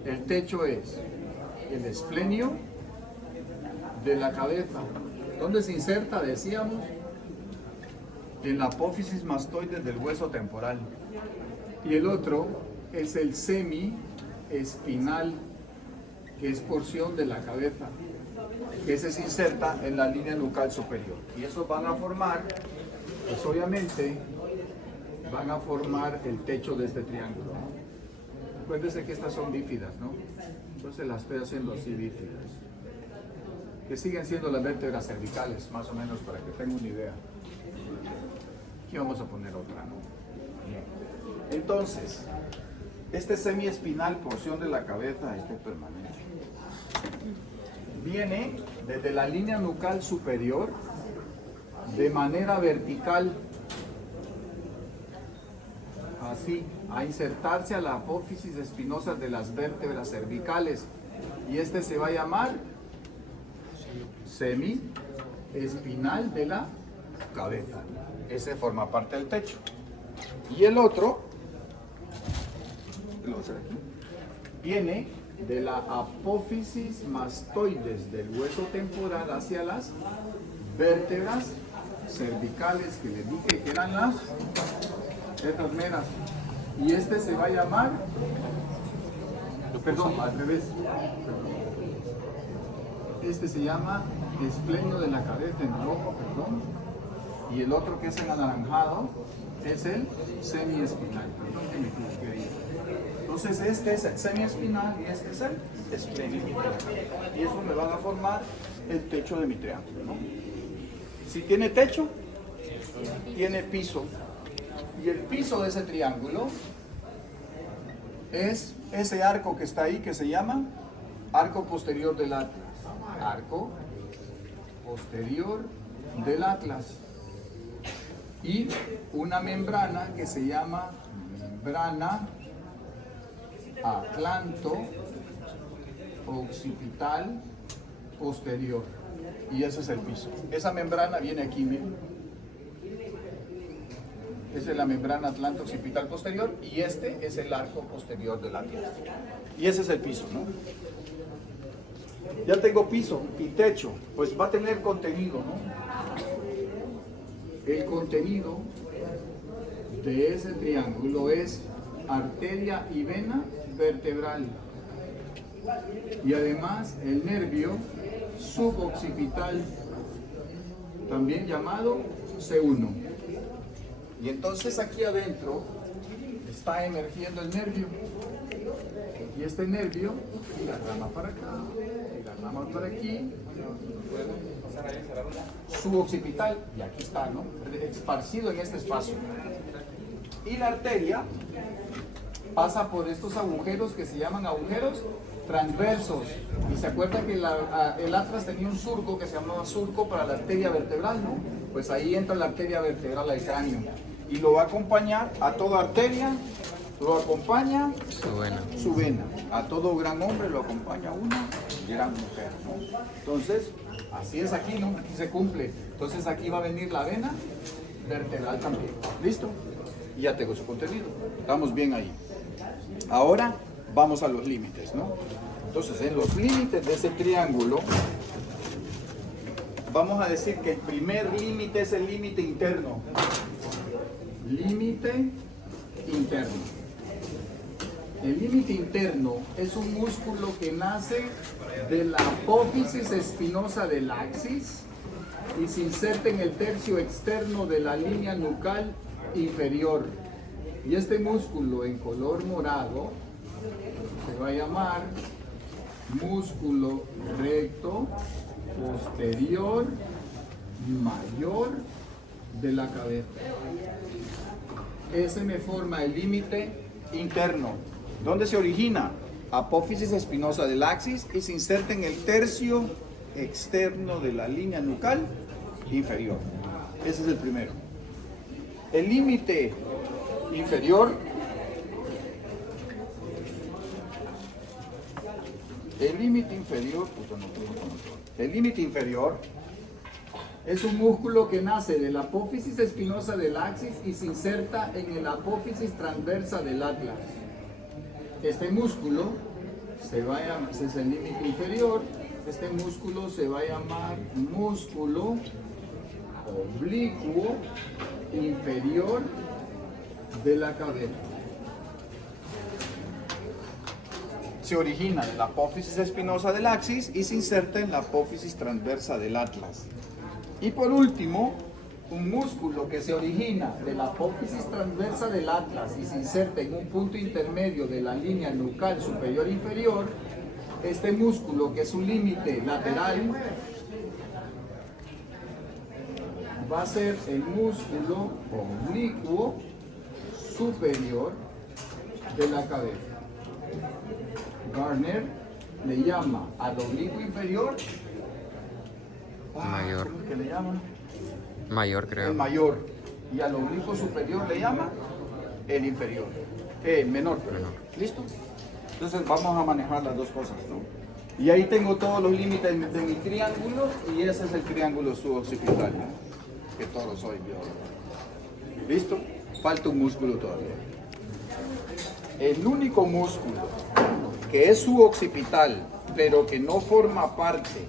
El techo es el esplenio de la cabeza. ¿Dónde se inserta? Decíamos, en la apófisis mastoides del hueso temporal. Y el otro es el semiespinal, que es porción de la cabeza, que se inserta en la línea nucal superior. Y esos van a formar, pues obviamente, van a formar el techo de este triángulo, ¿no? Acuérdense que estas son bífidas, ¿no? Entonces las estoy haciendo así bífidas. Que siguen siendo las vértebras cervicales, más o menos, para que tengan una idea. Aquí vamos a poner otra, ¿no? Bien. Entonces, este semiespinal, porción de la cabeza, este permanente, viene desde la línea nucal superior de manera vertical, así, a insertarse a la apófisis espinosa de las vértebras cervicales, y este se va a llamar semiespinal de la cabeza. Ese forma parte del techo. Y el otro, lo voy a hacer aquí, viene de la apófisis mastoides del hueso temporal hacia las vértebras cervicales, que les dije que eran estas meras. Y este se va a llamar, perdón, al revés. Este se llama esplenio de la cabeza en rojo, perdón. Y el otro, que es el anaranjado, es el semiespinal. Perdón que me equivoqué ahí. Entonces este es el semiespinal y este es el esplenio. Y eso me van a formar el techo de mi triángulo, ¿no? Si tiene techo, tiene piso. Y el piso de ese triángulo es ese arco que está ahí, que se llama arco posterior del Atlas. Arco posterior del Atlas. Y una membrana que se llama membrana atlanto-occipital posterior. Y ese es el piso. Esa membrana viene aquí, miren. Esa es la membrana atlanto-occipital posterior y este es el arco posterior del Atlas. Y ese es el piso, ¿no? Ya tengo piso y techo, pues va a tener contenido, ¿no? El contenido de ese triángulo es arteria y vena vertebral. Y además el nervio suboccipital, también llamado C1. Y entonces aquí adentro está emergiendo el nervio. Y este nervio, y la rama para acá, y la rama para aquí, suboccipital, y aquí está, ¿no? Esparcido en este espacio. Y la arteria pasa por estos agujeros que se llaman agujeros transversos. Y se acuerdan que el Atlas tenía un surco que se llamaba surco para la arteria vertebral, ¿no? Pues ahí entra la arteria vertebral al cráneo. Y lo va a acompañar a toda arteria, lo acompaña su vena. A todo gran hombre lo acompaña una gran mujer, ¿no? Entonces, así es aquí, ¿no? Aquí se cumple. Entonces aquí va a venir la vena vertebral también. ¿Listo? Y ya tengo su contenido. Estamos bien ahí. Ahora vamos a los límites, ¿no? Entonces, en los límites de ese triángulo, vamos a decir que el primer límite es el límite interno. Límite interno. El límite interno es un músculo que nace de la apófisis espinosa del axis y se inserta en el tercio externo de la línea nucal inferior. Y este músculo en color morado se va a llamar músculo recto posterior mayor de la cabeza. Ese me forma el límite interno. ¿Dónde se origina? Apófisis espinosa del axis y se inserta en el tercio externo de la línea nucal inferior. Ese es el primero. El límite inferior, el límite inferior es un músculo que nace de la apófisis espinosa del axis y se inserta en el apófisis transversa del Atlas. Este músculo se va a llamar, ese es el límite inferior, este músculo se va a llamar músculo oblicuo inferior de la cabeza. Se origina de la apófisis espinosa del axis y se inserta en la apófisis transversa del Atlas. Y por último, un músculo que se origina de la apófisis transversa del Atlas y se inserta en un punto intermedio de la línea nucal superior inferior. Este músculo, que es un límite lateral, va a ser el músculo oblicuo superior de la cabeza. Garner le llama al oblicuo inferior Mayor. ¿cómo es que le llama? Mayor, El creo. mayor, y al oblicuo superior le llama el inferior, menor, perdón. ¿Listo? Entonces vamos a manejar las dos cosas, ¿no? Y ahí tengo todos los límites de mi triángulo, y ese es el triángulo suboccipital, ¿no? Que todos soy yo. ¿Listo? Falta un músculo todavía. El único músculo que es suboccipital, pero que no forma parte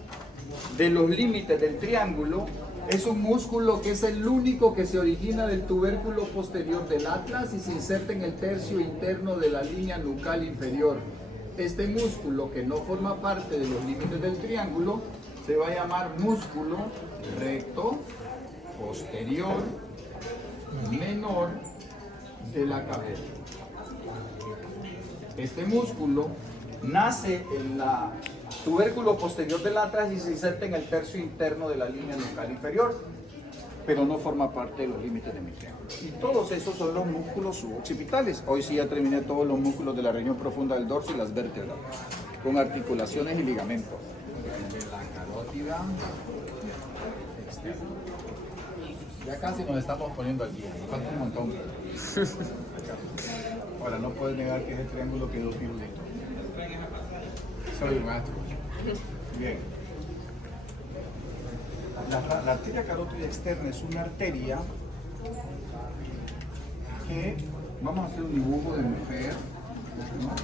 de los límites del triángulo, es un músculo que es el único que se origina del tubérculo posterior del atlas y se inserta en el tercio interno de la línea nucal inferior. Este músculo, que no forma parte de los límites del triángulo, se va a llamar músculo recto posterior menor de la cabeza. Este músculo nace en la tubérculo posterior del atlas y se inserta en el tercio interno de la línea nucal inferior, pero no forma parte de los límites de mi triángulo. Y todos esos son los músculos suboccipitales. Hoy sí ya terminé todos los músculos de la región profunda del dorso y las vértebras, con articulaciones y ligamentos. De la carótida externa. Ya casi nos estamos poniendo al día, nos falta un montón. Ahora, no puedes negar que ese triángulo quedó pirulito. Soy un maestro. Bien. La arteria carótida externa es una arteria que, vamos a hacer un dibujo de mujer, ¿no?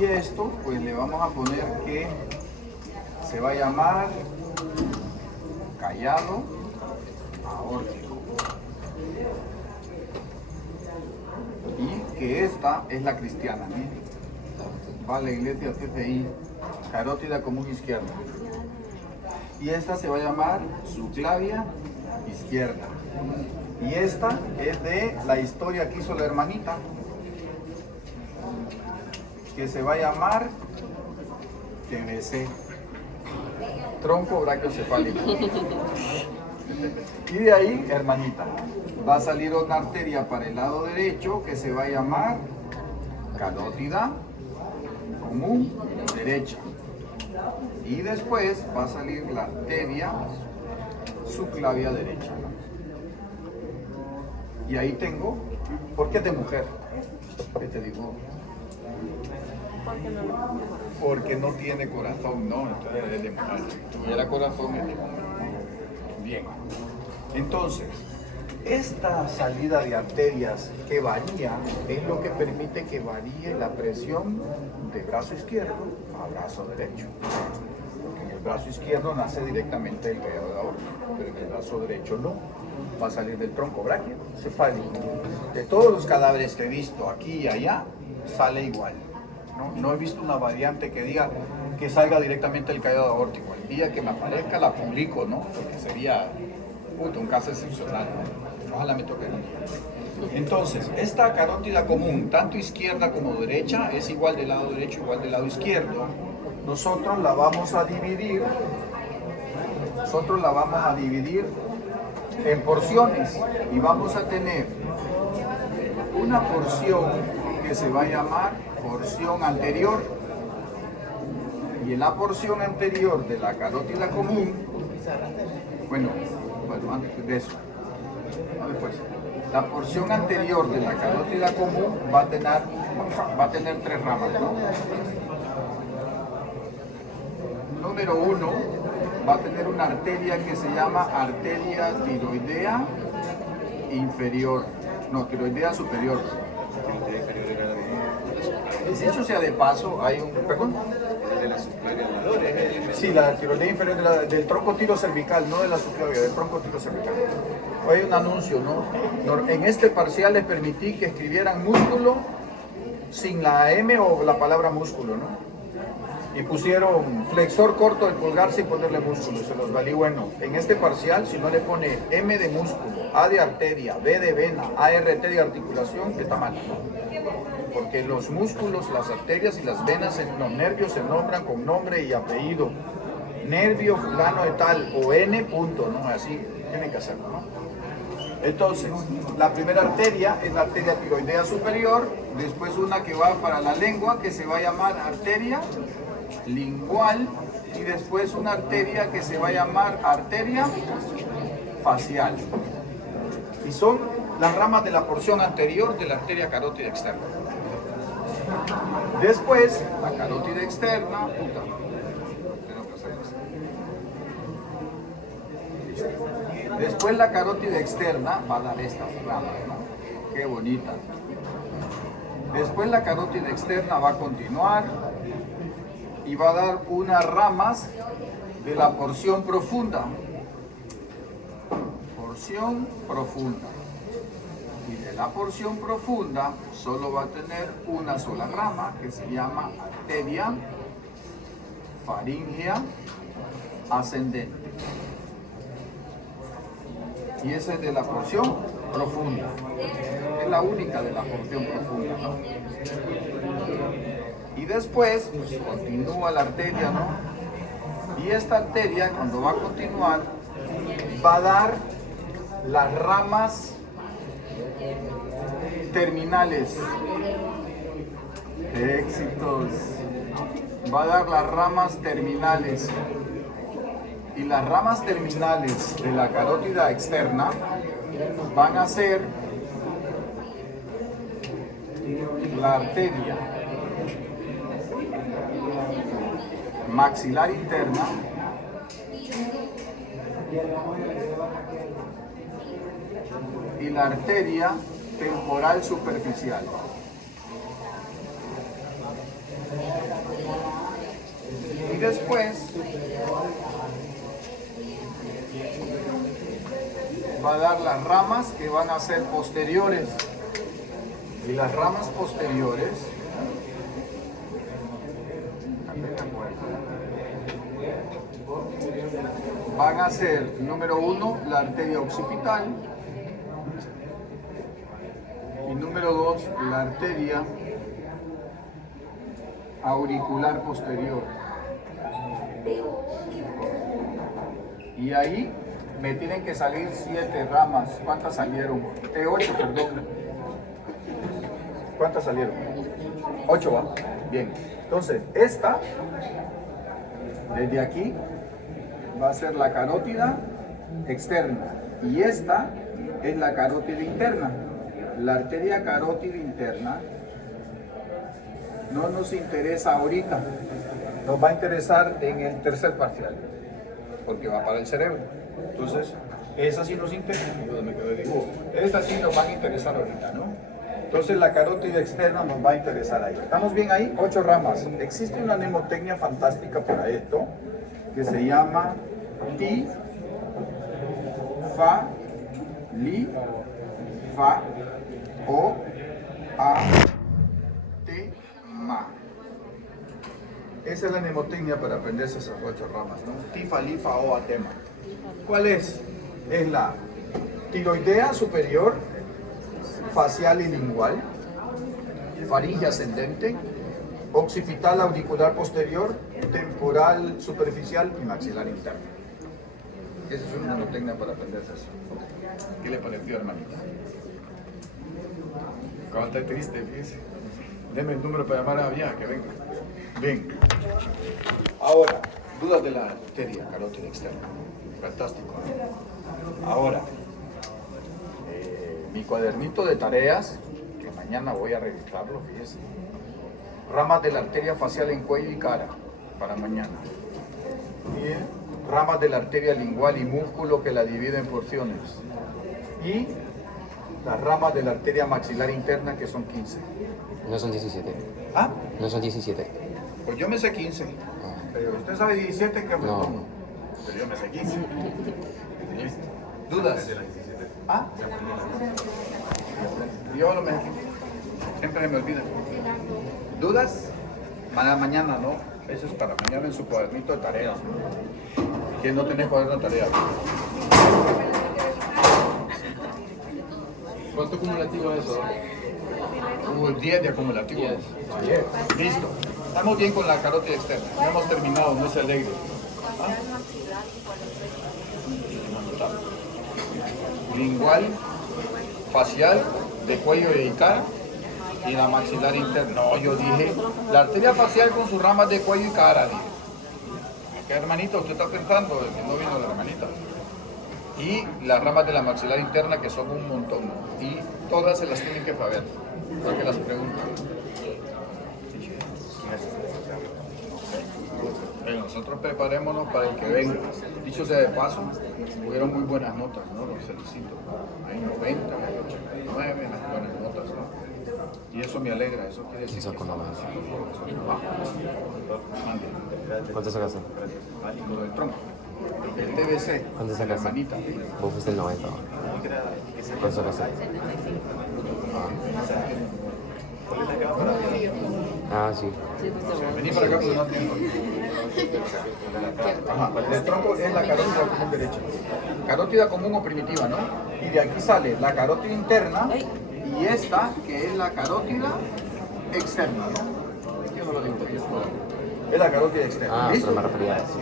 Y esto, pues le vamos a poner que se va a llamar callado aórtico. Y que esta es la cristiana, ¿no? Va a la iglesia CCI, carótida común izquierda. Y esta se va a llamar subclavia izquierda. Y esta es de la historia que hizo la hermanita, que se va a llamar TBC, tronco brachiocefálico. Y de ahí, hermanita, va a salir una arteria para el lado derecho que se va a llamar carótida común derecha. Y después va a salir la arteria subclavia derecha. Y ahí tengo, ¿por qué de mujer? ¿Qué te digo? Porque no tiene corazón, ¿no? Entonces es de mujer. Si tuviera corazón es de hombre. Bien. Entonces, esta salida de arterias que varía es lo que permite que varíe la presión de brazo izquierdo a brazo derecho. Porque en el brazo izquierdo nace directamente el callado de aorta, pero en el brazo derecho no. Va a salir del tronco brachiocefálico. De todos los cadáveres que he visto aquí y allá, sale igual. No he visto una variante que diga que salga directamente el callado aórtico. El día que me aparezca la publico, ¿no? Porque sería un caso excepcional. Ojalá me toque un día. Entonces, esta carótida común, tanto izquierda como derecha, es igual del lado derecho, igual del lado izquierdo. Nosotros la vamos a dividir en porciones y vamos a tener una porción que se va a llamar porción anterior, y en la porción anterior de la carótida común, bueno, antes de eso, después, la porción anterior de la carótida común va a tener tres ramas, ¿no? Número uno, va a tener una arteria que se llama arteria tiroidea inferior, no, tiroidea superior. Dicho sea de paso, hay un, perdón, sí, la tiroidea inferior del tronco tiro cervical, no de la subclavia, del tronco tiro cervical. Hay un anuncio, ¿no? En este parcial les permití que escribieran músculo sin la M o la palabra músculo, ¿no? y pusieron flexor corto del pulgar sin ponerle músculo, se los valí bueno. En este parcial, si no le pone M de músculo, A de arteria, B de vena, ART de articulación, está mal. Porque los músculos, las arterias y las venas, los nervios se nombran con nombre y apellido. Nervio fulano de tal o N punto, ¿no? Así tienen que hacerlo, ¿no? Entonces, la primera arteria es la arteria tiroidea superior, después una que va para la lengua que se va a llamar arteria lingual y después una arteria que se va a llamar arteria facial. Y son las ramas de la porción anterior de la arteria carótida externa. Después, la carótida externa, tengo que hacer esto. Después la carótida externa va a dar estas ramas, ¿no? Qué bonita. Después la carótida externa va a continuar y va a dar unas ramas de la porción profunda. Porción profunda. Y de la porción profunda solo va a tener una sola rama que se llama arteria faríngea ascendente. Y esa es de la porción profunda. Es la única de la porción profunda, ¿no? Y después, pues, continúa la arteria, ¿no? Y esta arteria, cuando va a continuar, va a dar las ramas terminales. Éxitos. Va a dar las ramas terminales. Y las ramas terminales de la carótida externa van a ser la arteria maxilar interna y la arteria temporal superficial. Y después va a dar las ramas que van a ser posteriores. Y las ramas posteriores van a ser, número 1, la arteria occipital, y número 2, la arteria auricular posterior. Y ahí me tienen que salir 7 ramas. ¿Cuántas salieron? 8, perdón. ¿Cuántas salieron? 8, va. Bien. Entonces, esta, desde aquí, va a ser la carótida externa. Y esta es la carótida interna. La arteria carótida interna no nos interesa ahorita. Nos va a interesar en el tercer parcial, porque va para el cerebro. Entonces, esa sí nos interesa. Esta sí nos van a interesar ahorita, ¿no? Entonces, la carótida externa nos va a interesar ahí. ¿Estamos bien ahí? 8 ramas. Existe una mnemotecnia fantástica para esto, que se llama Ti, Fa, Li, Fa, O, A, Te, Ma. Esa es la mnemotecnia para aprenderse esas 8 ramas, ¿no? Ti, Fa, Li, Fa, O, A, Te, Ma. ¿Cuál es? Es la tiroidea superior, facial y lingual, faringe ascendente, occipital auricular posterior, temporal superficial y maxilar interno. Esa es una mnemotecnia para aprenderse eso. ¿Qué le pareció, hermanita? Acaba de estar triste, fíjese. Deme el número para llamar a Vía, que venga. Bien. Ahora, dudas de la arteria carótida externa. Fantástico, ¿no? Ahora, mi cuadernito de tareas, que mañana voy a revisarlo, fíjese. Ramas de la arteria facial en cuello y cara, para mañana. Y ramas de la arteria lingual y músculo que la divide en porciones. Y las ramas de la arteria maxilar interna, que son 15. No son 17. ¿Ah? No son 17. Pues yo me sé 15. Pero usted sabe 17 que me No. pongo. Pero yo me sé 15. ¿Listo? ¿Dudas? ¿Ah? Yo lo me... Siempre me olvida. ¿Dudas? Mañana, ¿no? Eso es para mañana en su cuadernito de tareas. ¿Quién no tiene cuaderno de tareas? ¿Cuánto acumulativo es eso? 10 de acumulativo. 10. Listo. Estamos bien con la carótida externa. Ya hemos terminado, no se alegre. Lingual, facial, de cuello y cara, y la maxilar interna. No, yo dije, la arteria facial con sus ramas de cuello y cara. Dije. ¿Qué hermanita usted está pensando? Que no vino la hermanita. Y las ramas de la maxilar interna, que son un montón. Y todas se las tienen que saber, para que las pregunten. Bueno, nosotros preparémonos para el que venga. Dicho sea de paso, tuvieron muy buenas notas, ¿no? Los felicito. Hay 90, hay 89, las buenas notas, ¿no? Y eso me alegra, eso quiere decir Eso que con la mano. Mande. ¿Cuánto sacaste? Lo del tronco. El TBC. ¿Cuánto la sacaste? hermanita. Vos fuiste el 90. ¿Cuánto sacaste? Ah, sí. Vení para acá porque no tengo. Ajá, el tronco es la carótida común derecha. Carótida común o primitiva, ¿no? Y de aquí sale la carótida interna y esta que es la carótida externa, ¿no? Yo no lo digo porque es la carótida externa. Ah, ¿Listo? pero me refería a eso.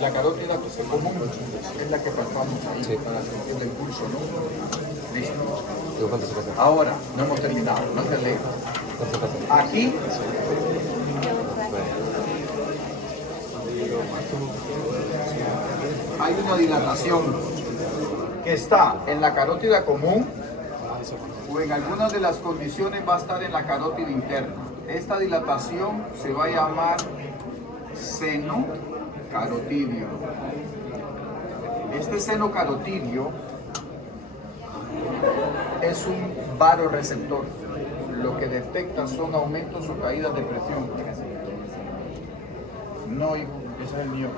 La carótida común es la que palpamos ahí Sí. para sentir el pulso, ¿no? Listo. ¿Tú cuánto sacaste? Ahora, no hemos terminado, no te alegres. ¿Cuánto sacaste? Aquí hay una dilatación que está en la carótida común o en algunas de las condiciones va a estar en la carótida interna. Esta dilatación se va a llamar seno carotidio. Este seno carotidio es un varoreceptor. Lo que detecta son aumentos o caídas de presión. No, hijo, ese es el mío.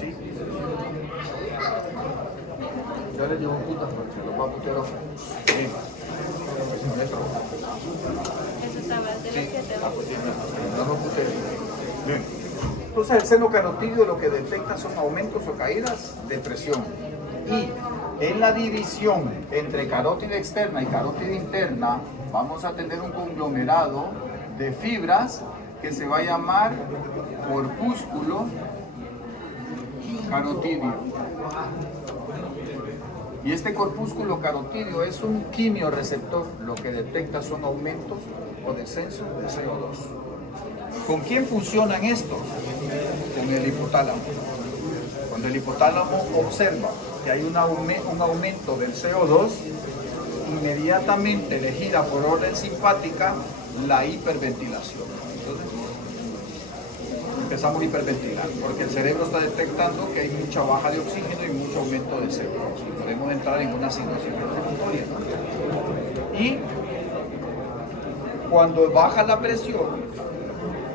¿Sí? Ya le llevo putas porque los va a putear. Sí. Eso estaba de las 7. No lo putee. Bien. Entonces el seno carotidio lo que detecta son aumentos o caídas de presión. Y en la división entre carótida externa y carótida interna vamos a tener un conglomerado de fibras que se va a llamar corpúsculo carotidio. Y este corpúsculo carotidio es un quimioreceptor, lo que detecta son aumentos o descensos de CO2. ¿Con quién funcionan estos? Con el hipotálamo. Cuando el hipotálamo observa que hay un aumento del CO2, inmediatamente le gira por orden simpática la hiperventilación. Entonces, empezamos a hiperventilar, porque el cerebro está detectando que hay mucha baja de oxígeno y mucho aumento de CO2. Y podemos entrar en una situación inflamatoria. Y cuando baja la presión,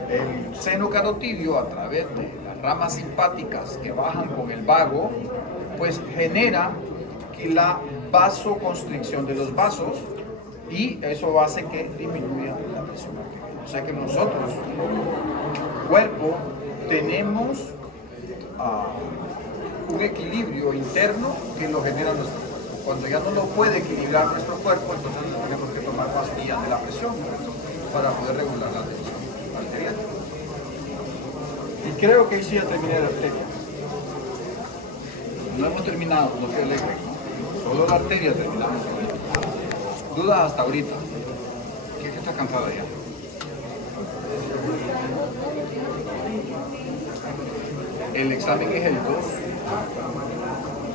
el seno carotidio, a través de las ramas simpáticas que bajan con el vago, pues genera que la vasoconstricción de los vasos y eso hace que disminuya la presión arterial. O sea que nosotros, cuerpo, tenemos un equilibrio interno que lo genera nuestro cuerpo. Cuando ya no lo puede equilibrar nuestro cuerpo, entonces tenemos que tomar pastillas de la presión para poder regular la tensión arterial. Y creo que ahí sí ya terminé la arteria. No hemos terminado, no se alegre, ¿no? Solo la arteria terminamos. Dudas hasta ahorita. ¿Qué es que está cansada ya? El examen es el 2.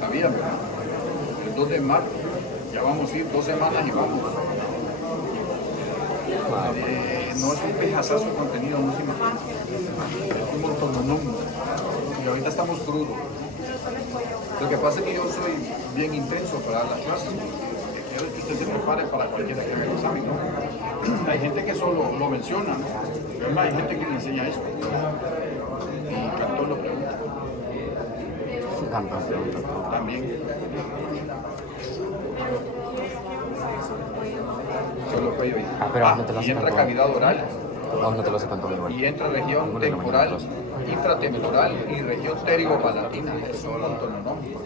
Sabían, ¿verdad? El 2 de marzo. Ya vamos a ir 2 semanas y vamos. No es un pejazazo contenido, no se imagina. Es un montón. Y ahorita estamos crudos. Lo que pasa es que yo soy bien intenso para dar las clases. Quiero que usted se prepare para cualquiera que haga el examen, ¿no? Hay gente que solo lo menciona, ¿no? Hay gente que le enseña esto. Y Cantón lo pregunta. Cantón pregunta. También. Solo cuello ahí. Ah, pero no te lo y hacen entra todo. cavidad oral. No, no te lo sé tanto igual. Y entra región Ninguna de la temporal, mañana, infratemporal y región pterigopalatina. Es un autonómico.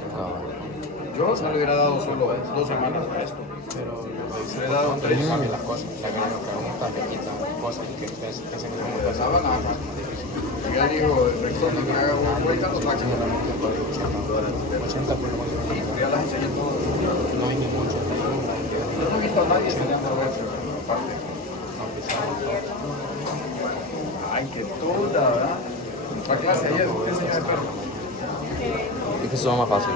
Yo no le hubiera dado solo 2 semanas a esto, pero le he dado 3. Cambia las cosas, le agrego preguntas, le quitan cosas que ustedes piensan que no Pasaba nada más. Yo ya digo, el rector no me haga una vuelta, los taxis. 80 por lo menos. Sí, ya las enseñé todo. No hay ningún 81. Yo no he visto a nadie enseñando a ver aparte. Ay, qué toda, ¿verdad? La clase ayer, ¿qué enseñó de perro? Es que eso es más fácil.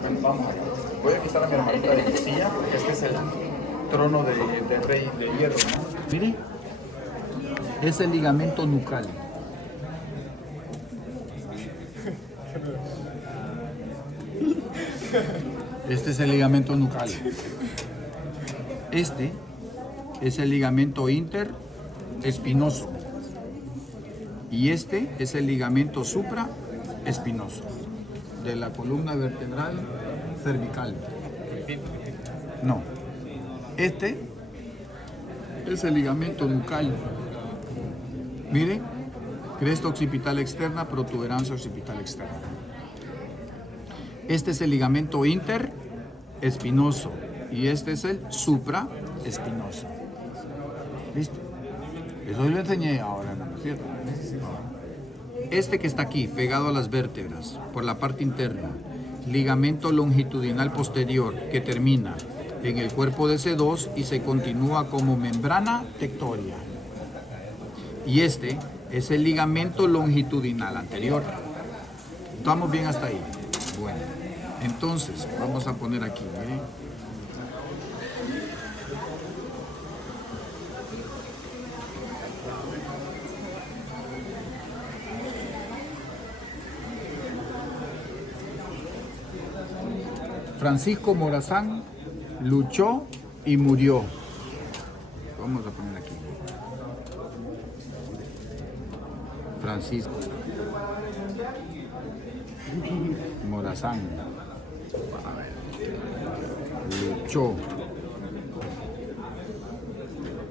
Bueno, vamos acá. Voy a quitar a mi hermanita de silla, porque este es el trono de rey de hierro, ¿no? Mire, es el ligamento nucal. Este es el ligamento nucal. Este es el ligamento interespinoso. Y este es el ligamento supraespinoso de la columna vertebral cervical. No. Este es el ligamento nucal. Mire, cresta occipital externa, protuberancia occipital externa. Este es el ligamento interespinoso y este es el supraespinoso. ¿Listo? Eso yo lo enseñé ahora, ¿no es cierto? Este que está aquí, pegado a las vértebras, por la parte interna, ligamento longitudinal posterior que termina en el cuerpo de C2 y se continúa como membrana tectoria. Y este es el ligamento longitudinal anterior. ¿Estamos bien hasta ahí? Bueno, entonces vamos a poner aquí, miren. Francisco Morazán luchó y murió. Vamos a poner aquí. Francisco Morazán luchó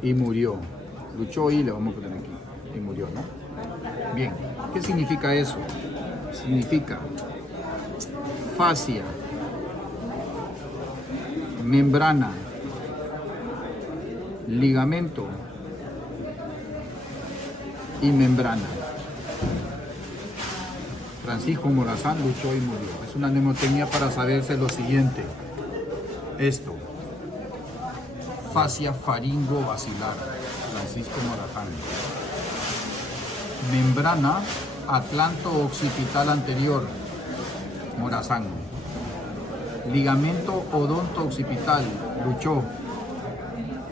y murió. Luchó y le vamos a poner aquí. Y murió, ¿no? Bien. ¿Qué significa eso? Significa fascia, membrana, ligamento y membrana. Francisco Morazán luchó y murió. Es una mnemotecnia para saberse lo siguiente. Esto. Fascia faringo-basilar. Francisco Morazán. Membrana atlanto-occipital anterior. Morazán. Ligamento odonto-occipital. Luchó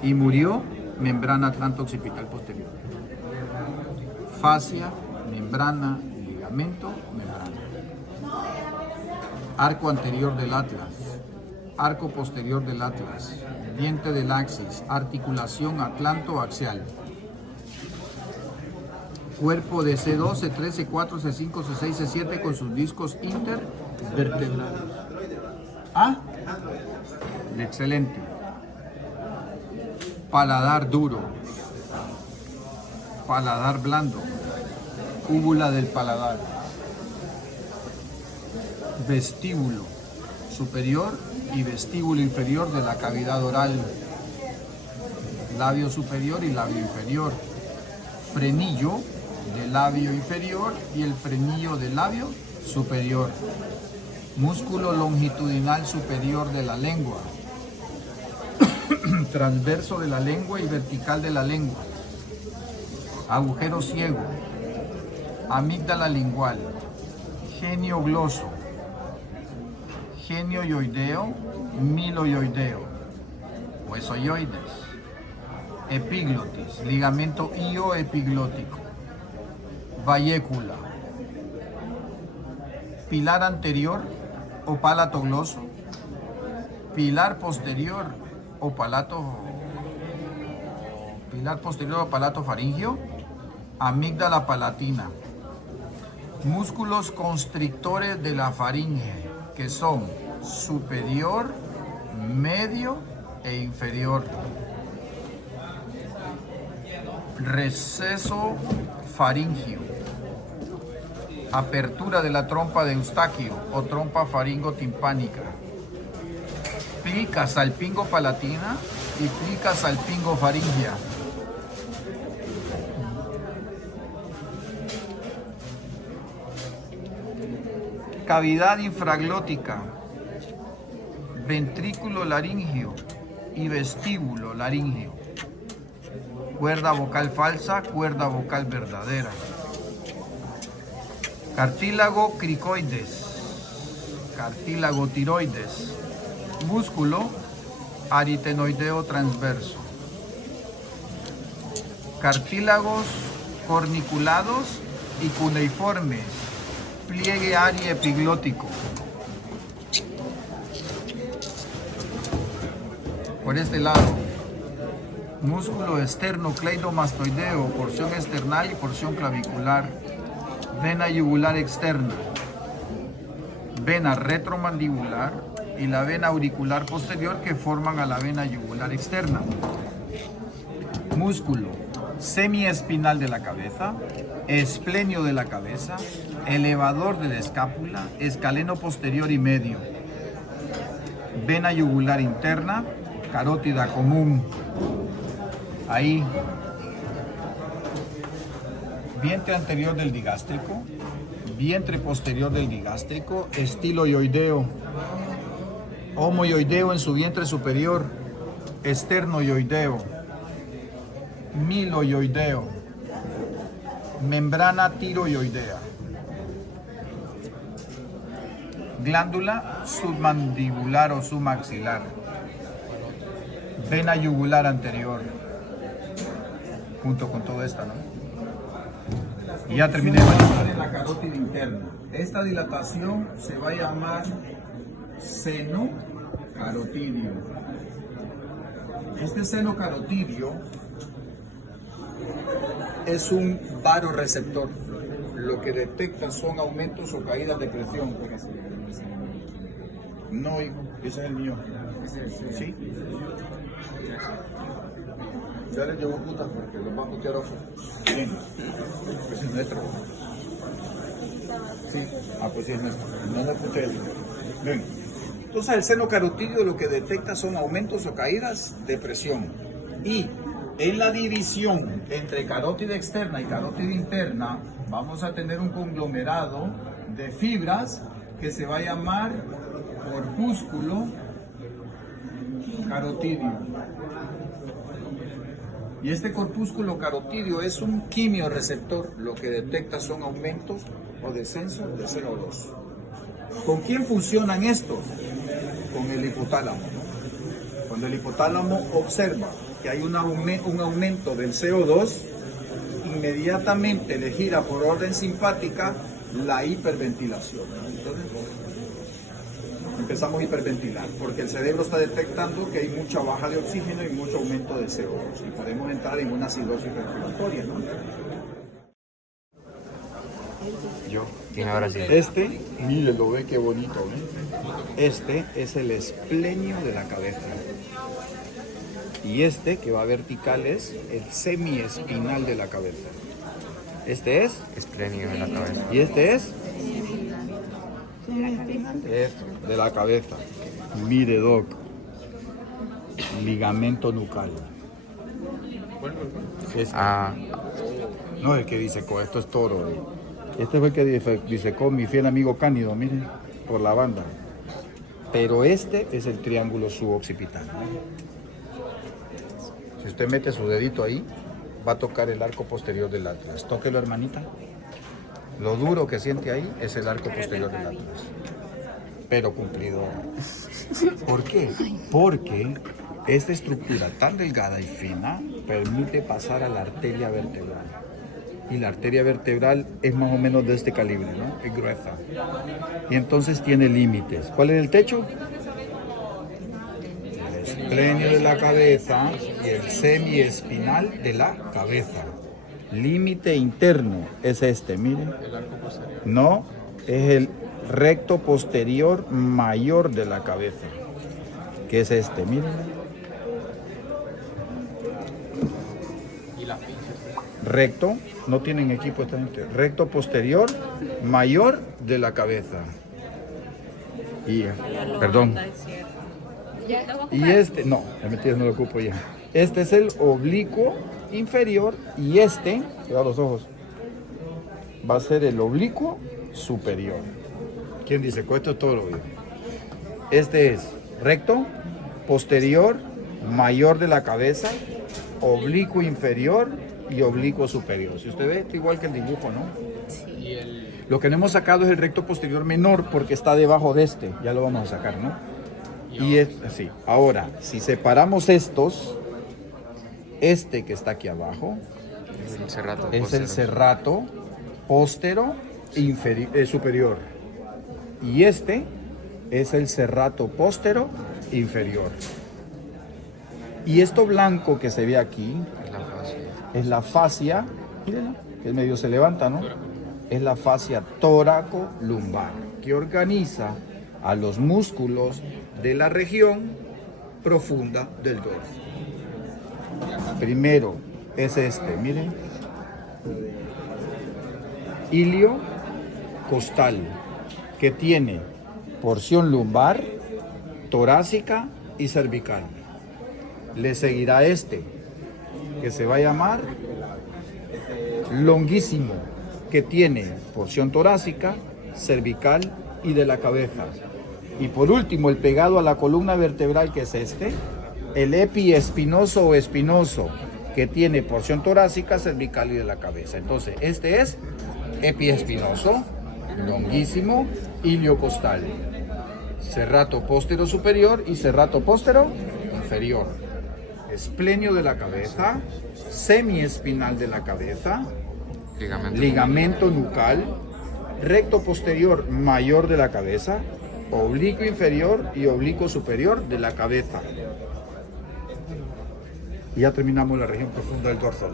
y murió. Membrana atlanto-occipital posterior. Fascia, membrana, ligamento, membrana. Arco anterior del atlas, arco posterior del atlas, diente del axis, articulación atlanto-axial. Cuerpo de C2, C3, C4, C5, C6, C7 con sus discos intervertebrales. ¿Ah? Excelente. Paladar duro. Paladar blando. Úvula del paladar. Vestíbulo superior y vestíbulo inferior de la cavidad oral. Labio superior y labio inferior. Frenillo del labio inferior y el frenillo del labio superior. Músculo longitudinal superior de la lengua. Transverso de la lengua y vertical de la lengua. Agujero ciego. Amígdala lingual. Genio gloso. Genio yoideo, miloyoideo. Huesoyoides. Epiglotis. Ligamento ioepiglótico. Vallécula. Pilar anterior o palato gloso. Pilar posterior o palato faringio. Amígdala palatina. Músculos constrictores de la faringe, que son superior, medio e inferior. receso faríngeo, apertura de la trompa de Eustaquio o trompa faringotimpánica, plica salpingo-palatina y plica salpingo-faríngea. Cavidad infraglótica, ventrículo laríngeo y vestíbulo laríngeo. Cuerda vocal falsa, cuerda vocal verdadera. Cartílago cricoides, cartílago tiroides, músculo aritenoideo transverso. Cartílagos corniculados y cuneiformes, pliegue ariepiglótico. Por este lado, músculo esternocleidomastoideo, porción external y porción clavicular. Vena yugular externa, vena retromandibular y la vena auricular posterior que forman a la vena yugular externa. Músculo semiespinal de la cabeza, esplenio de la cabeza, elevador de la escápula, escaleno posterior y medio. Vena yugular interna, carótida común. Ahí. Vientre anterior del digástrico, vientre posterior del digástrico, estilo yoideo, homoyoideo en su vientre superior, esternoyoideo, miloyoideo, membrana tiroyoidea, glándula submandibular o submaxilar, vena yugular anterior, junto con todo esto, ¿no? Y ya terminé de la carótida interna. Esta dilatación se va a llamar seno carotidio. Este seno carotidio es un varoreceptor. Lo que detecta son aumentos o caídas de presión. No, hijo, ese es el mío. ¿Sí? Ya les llevo puta porque los va a putear ojo. Bien. Pues es nuestro. Sí. Pues sí es nuestro. No lo puteen. Bien. Entonces el seno carotidio lo que detecta son aumentos o caídas de presión. Y en la división entre carótida externa y carótida interna vamos a tener un conglomerado de fibras que se va a llamar corpúsculo carotidio. Y este corpúsculo carotidio es un quimioreceptor, lo que detecta son aumentos o descensos de CO2. ¿Con quién funcionan estos? Con el hipotálamo. Cuando el hipotálamo observa que hay un aumento del CO2, inmediatamente le gira por orden simpática la hiperventilación. Entonces, empezamos a hiperventilar porque el cerebro está detectando que hay mucha baja de oxígeno y mucho aumento de CO2 y podemos entrar en una acidosis respiratoria, ¿no? Yo, ¿quién habrá sido? Este, mire, lo ve qué bonito, ¿eh? Este es el esplenio de la cabeza. Y este, que va vertical, es el semiespinal de la cabeza. Este es Esplenio en la cabeza. y este es esto, de la cabeza. Mire, doc, ligamento nucal. Este. No, el que disecó, esto es toro. Este fue el que disecó mi fiel amigo Cánido, miren, por la banda. Pero este es el triángulo suboccipital. Si usted mete su dedito ahí, va a tocar el arco posterior del atlas. Tóquelo, hermanita. Lo duro que siente ahí es el arco posterior del atlas. Pero cumplido. ¿Por qué? Porque esta estructura tan delgada y fina permite pasar a la arteria vertebral. Y la arteria vertebral es más o menos de este calibre, ¿no? Es gruesa. Y entonces tiene límites. ¿Cuál es el techo? El esplenio de la cabeza y el semiespinal de la cabeza. Límite interno es este, miren. No, es el recto posterior mayor de la cabeza, que es este, miren. recto, no tienen equipo esta gente, recto posterior mayor de la cabeza. Y, perdón. Y este, no, la mentira no lo ocupo ya. Este es el oblicuo inferior y este, cuidado los ojos, va a ser el oblicuo superior. ¿Quién dice? Esto es todo lo mismo. Este es recto, posterior, mayor de la cabeza, oblicuo inferior y oblicuo superior. Si usted ve, está igual que el dibujo, ¿no? Sí. Lo que no hemos sacado es el recto posterior menor porque está debajo de este. Ya lo vamos a sacar, ¿no? Y es así. Ahora, si separamos estos, este que está aquí abajo El cerrato es el posterior. serrato póstero superior. Y este es el serrato póstero inferior. Y esto blanco que se ve aquí Es la fascia. es la fascia, mírenla, que medio se levanta, ¿no? Es la fascia tóraco-lumbar, que organiza a los músculos de la región profunda del dorso. Primero es este, miren. Ilio costal, que tiene porción lumbar, torácica y cervical. Le seguirá este, que se va a llamar longuísimo, que tiene porción torácica, cervical y de la cabeza. Y por último, el pegado a la columna vertebral, que es este, el epiespinoso o espinoso, que tiene porción torácica, cervical y de la cabeza. Entonces, este es epiespinoso, longuísimo, iliocostal, serrato póstero superior y serrato póstero inferior, esplenio de la cabeza, semiespinal de la cabeza, ligamento nucal, recto posterior mayor de la cabeza, oblicuo inferior y oblicuo superior de la cabeza. Y ya terminamos la región profunda del dorso.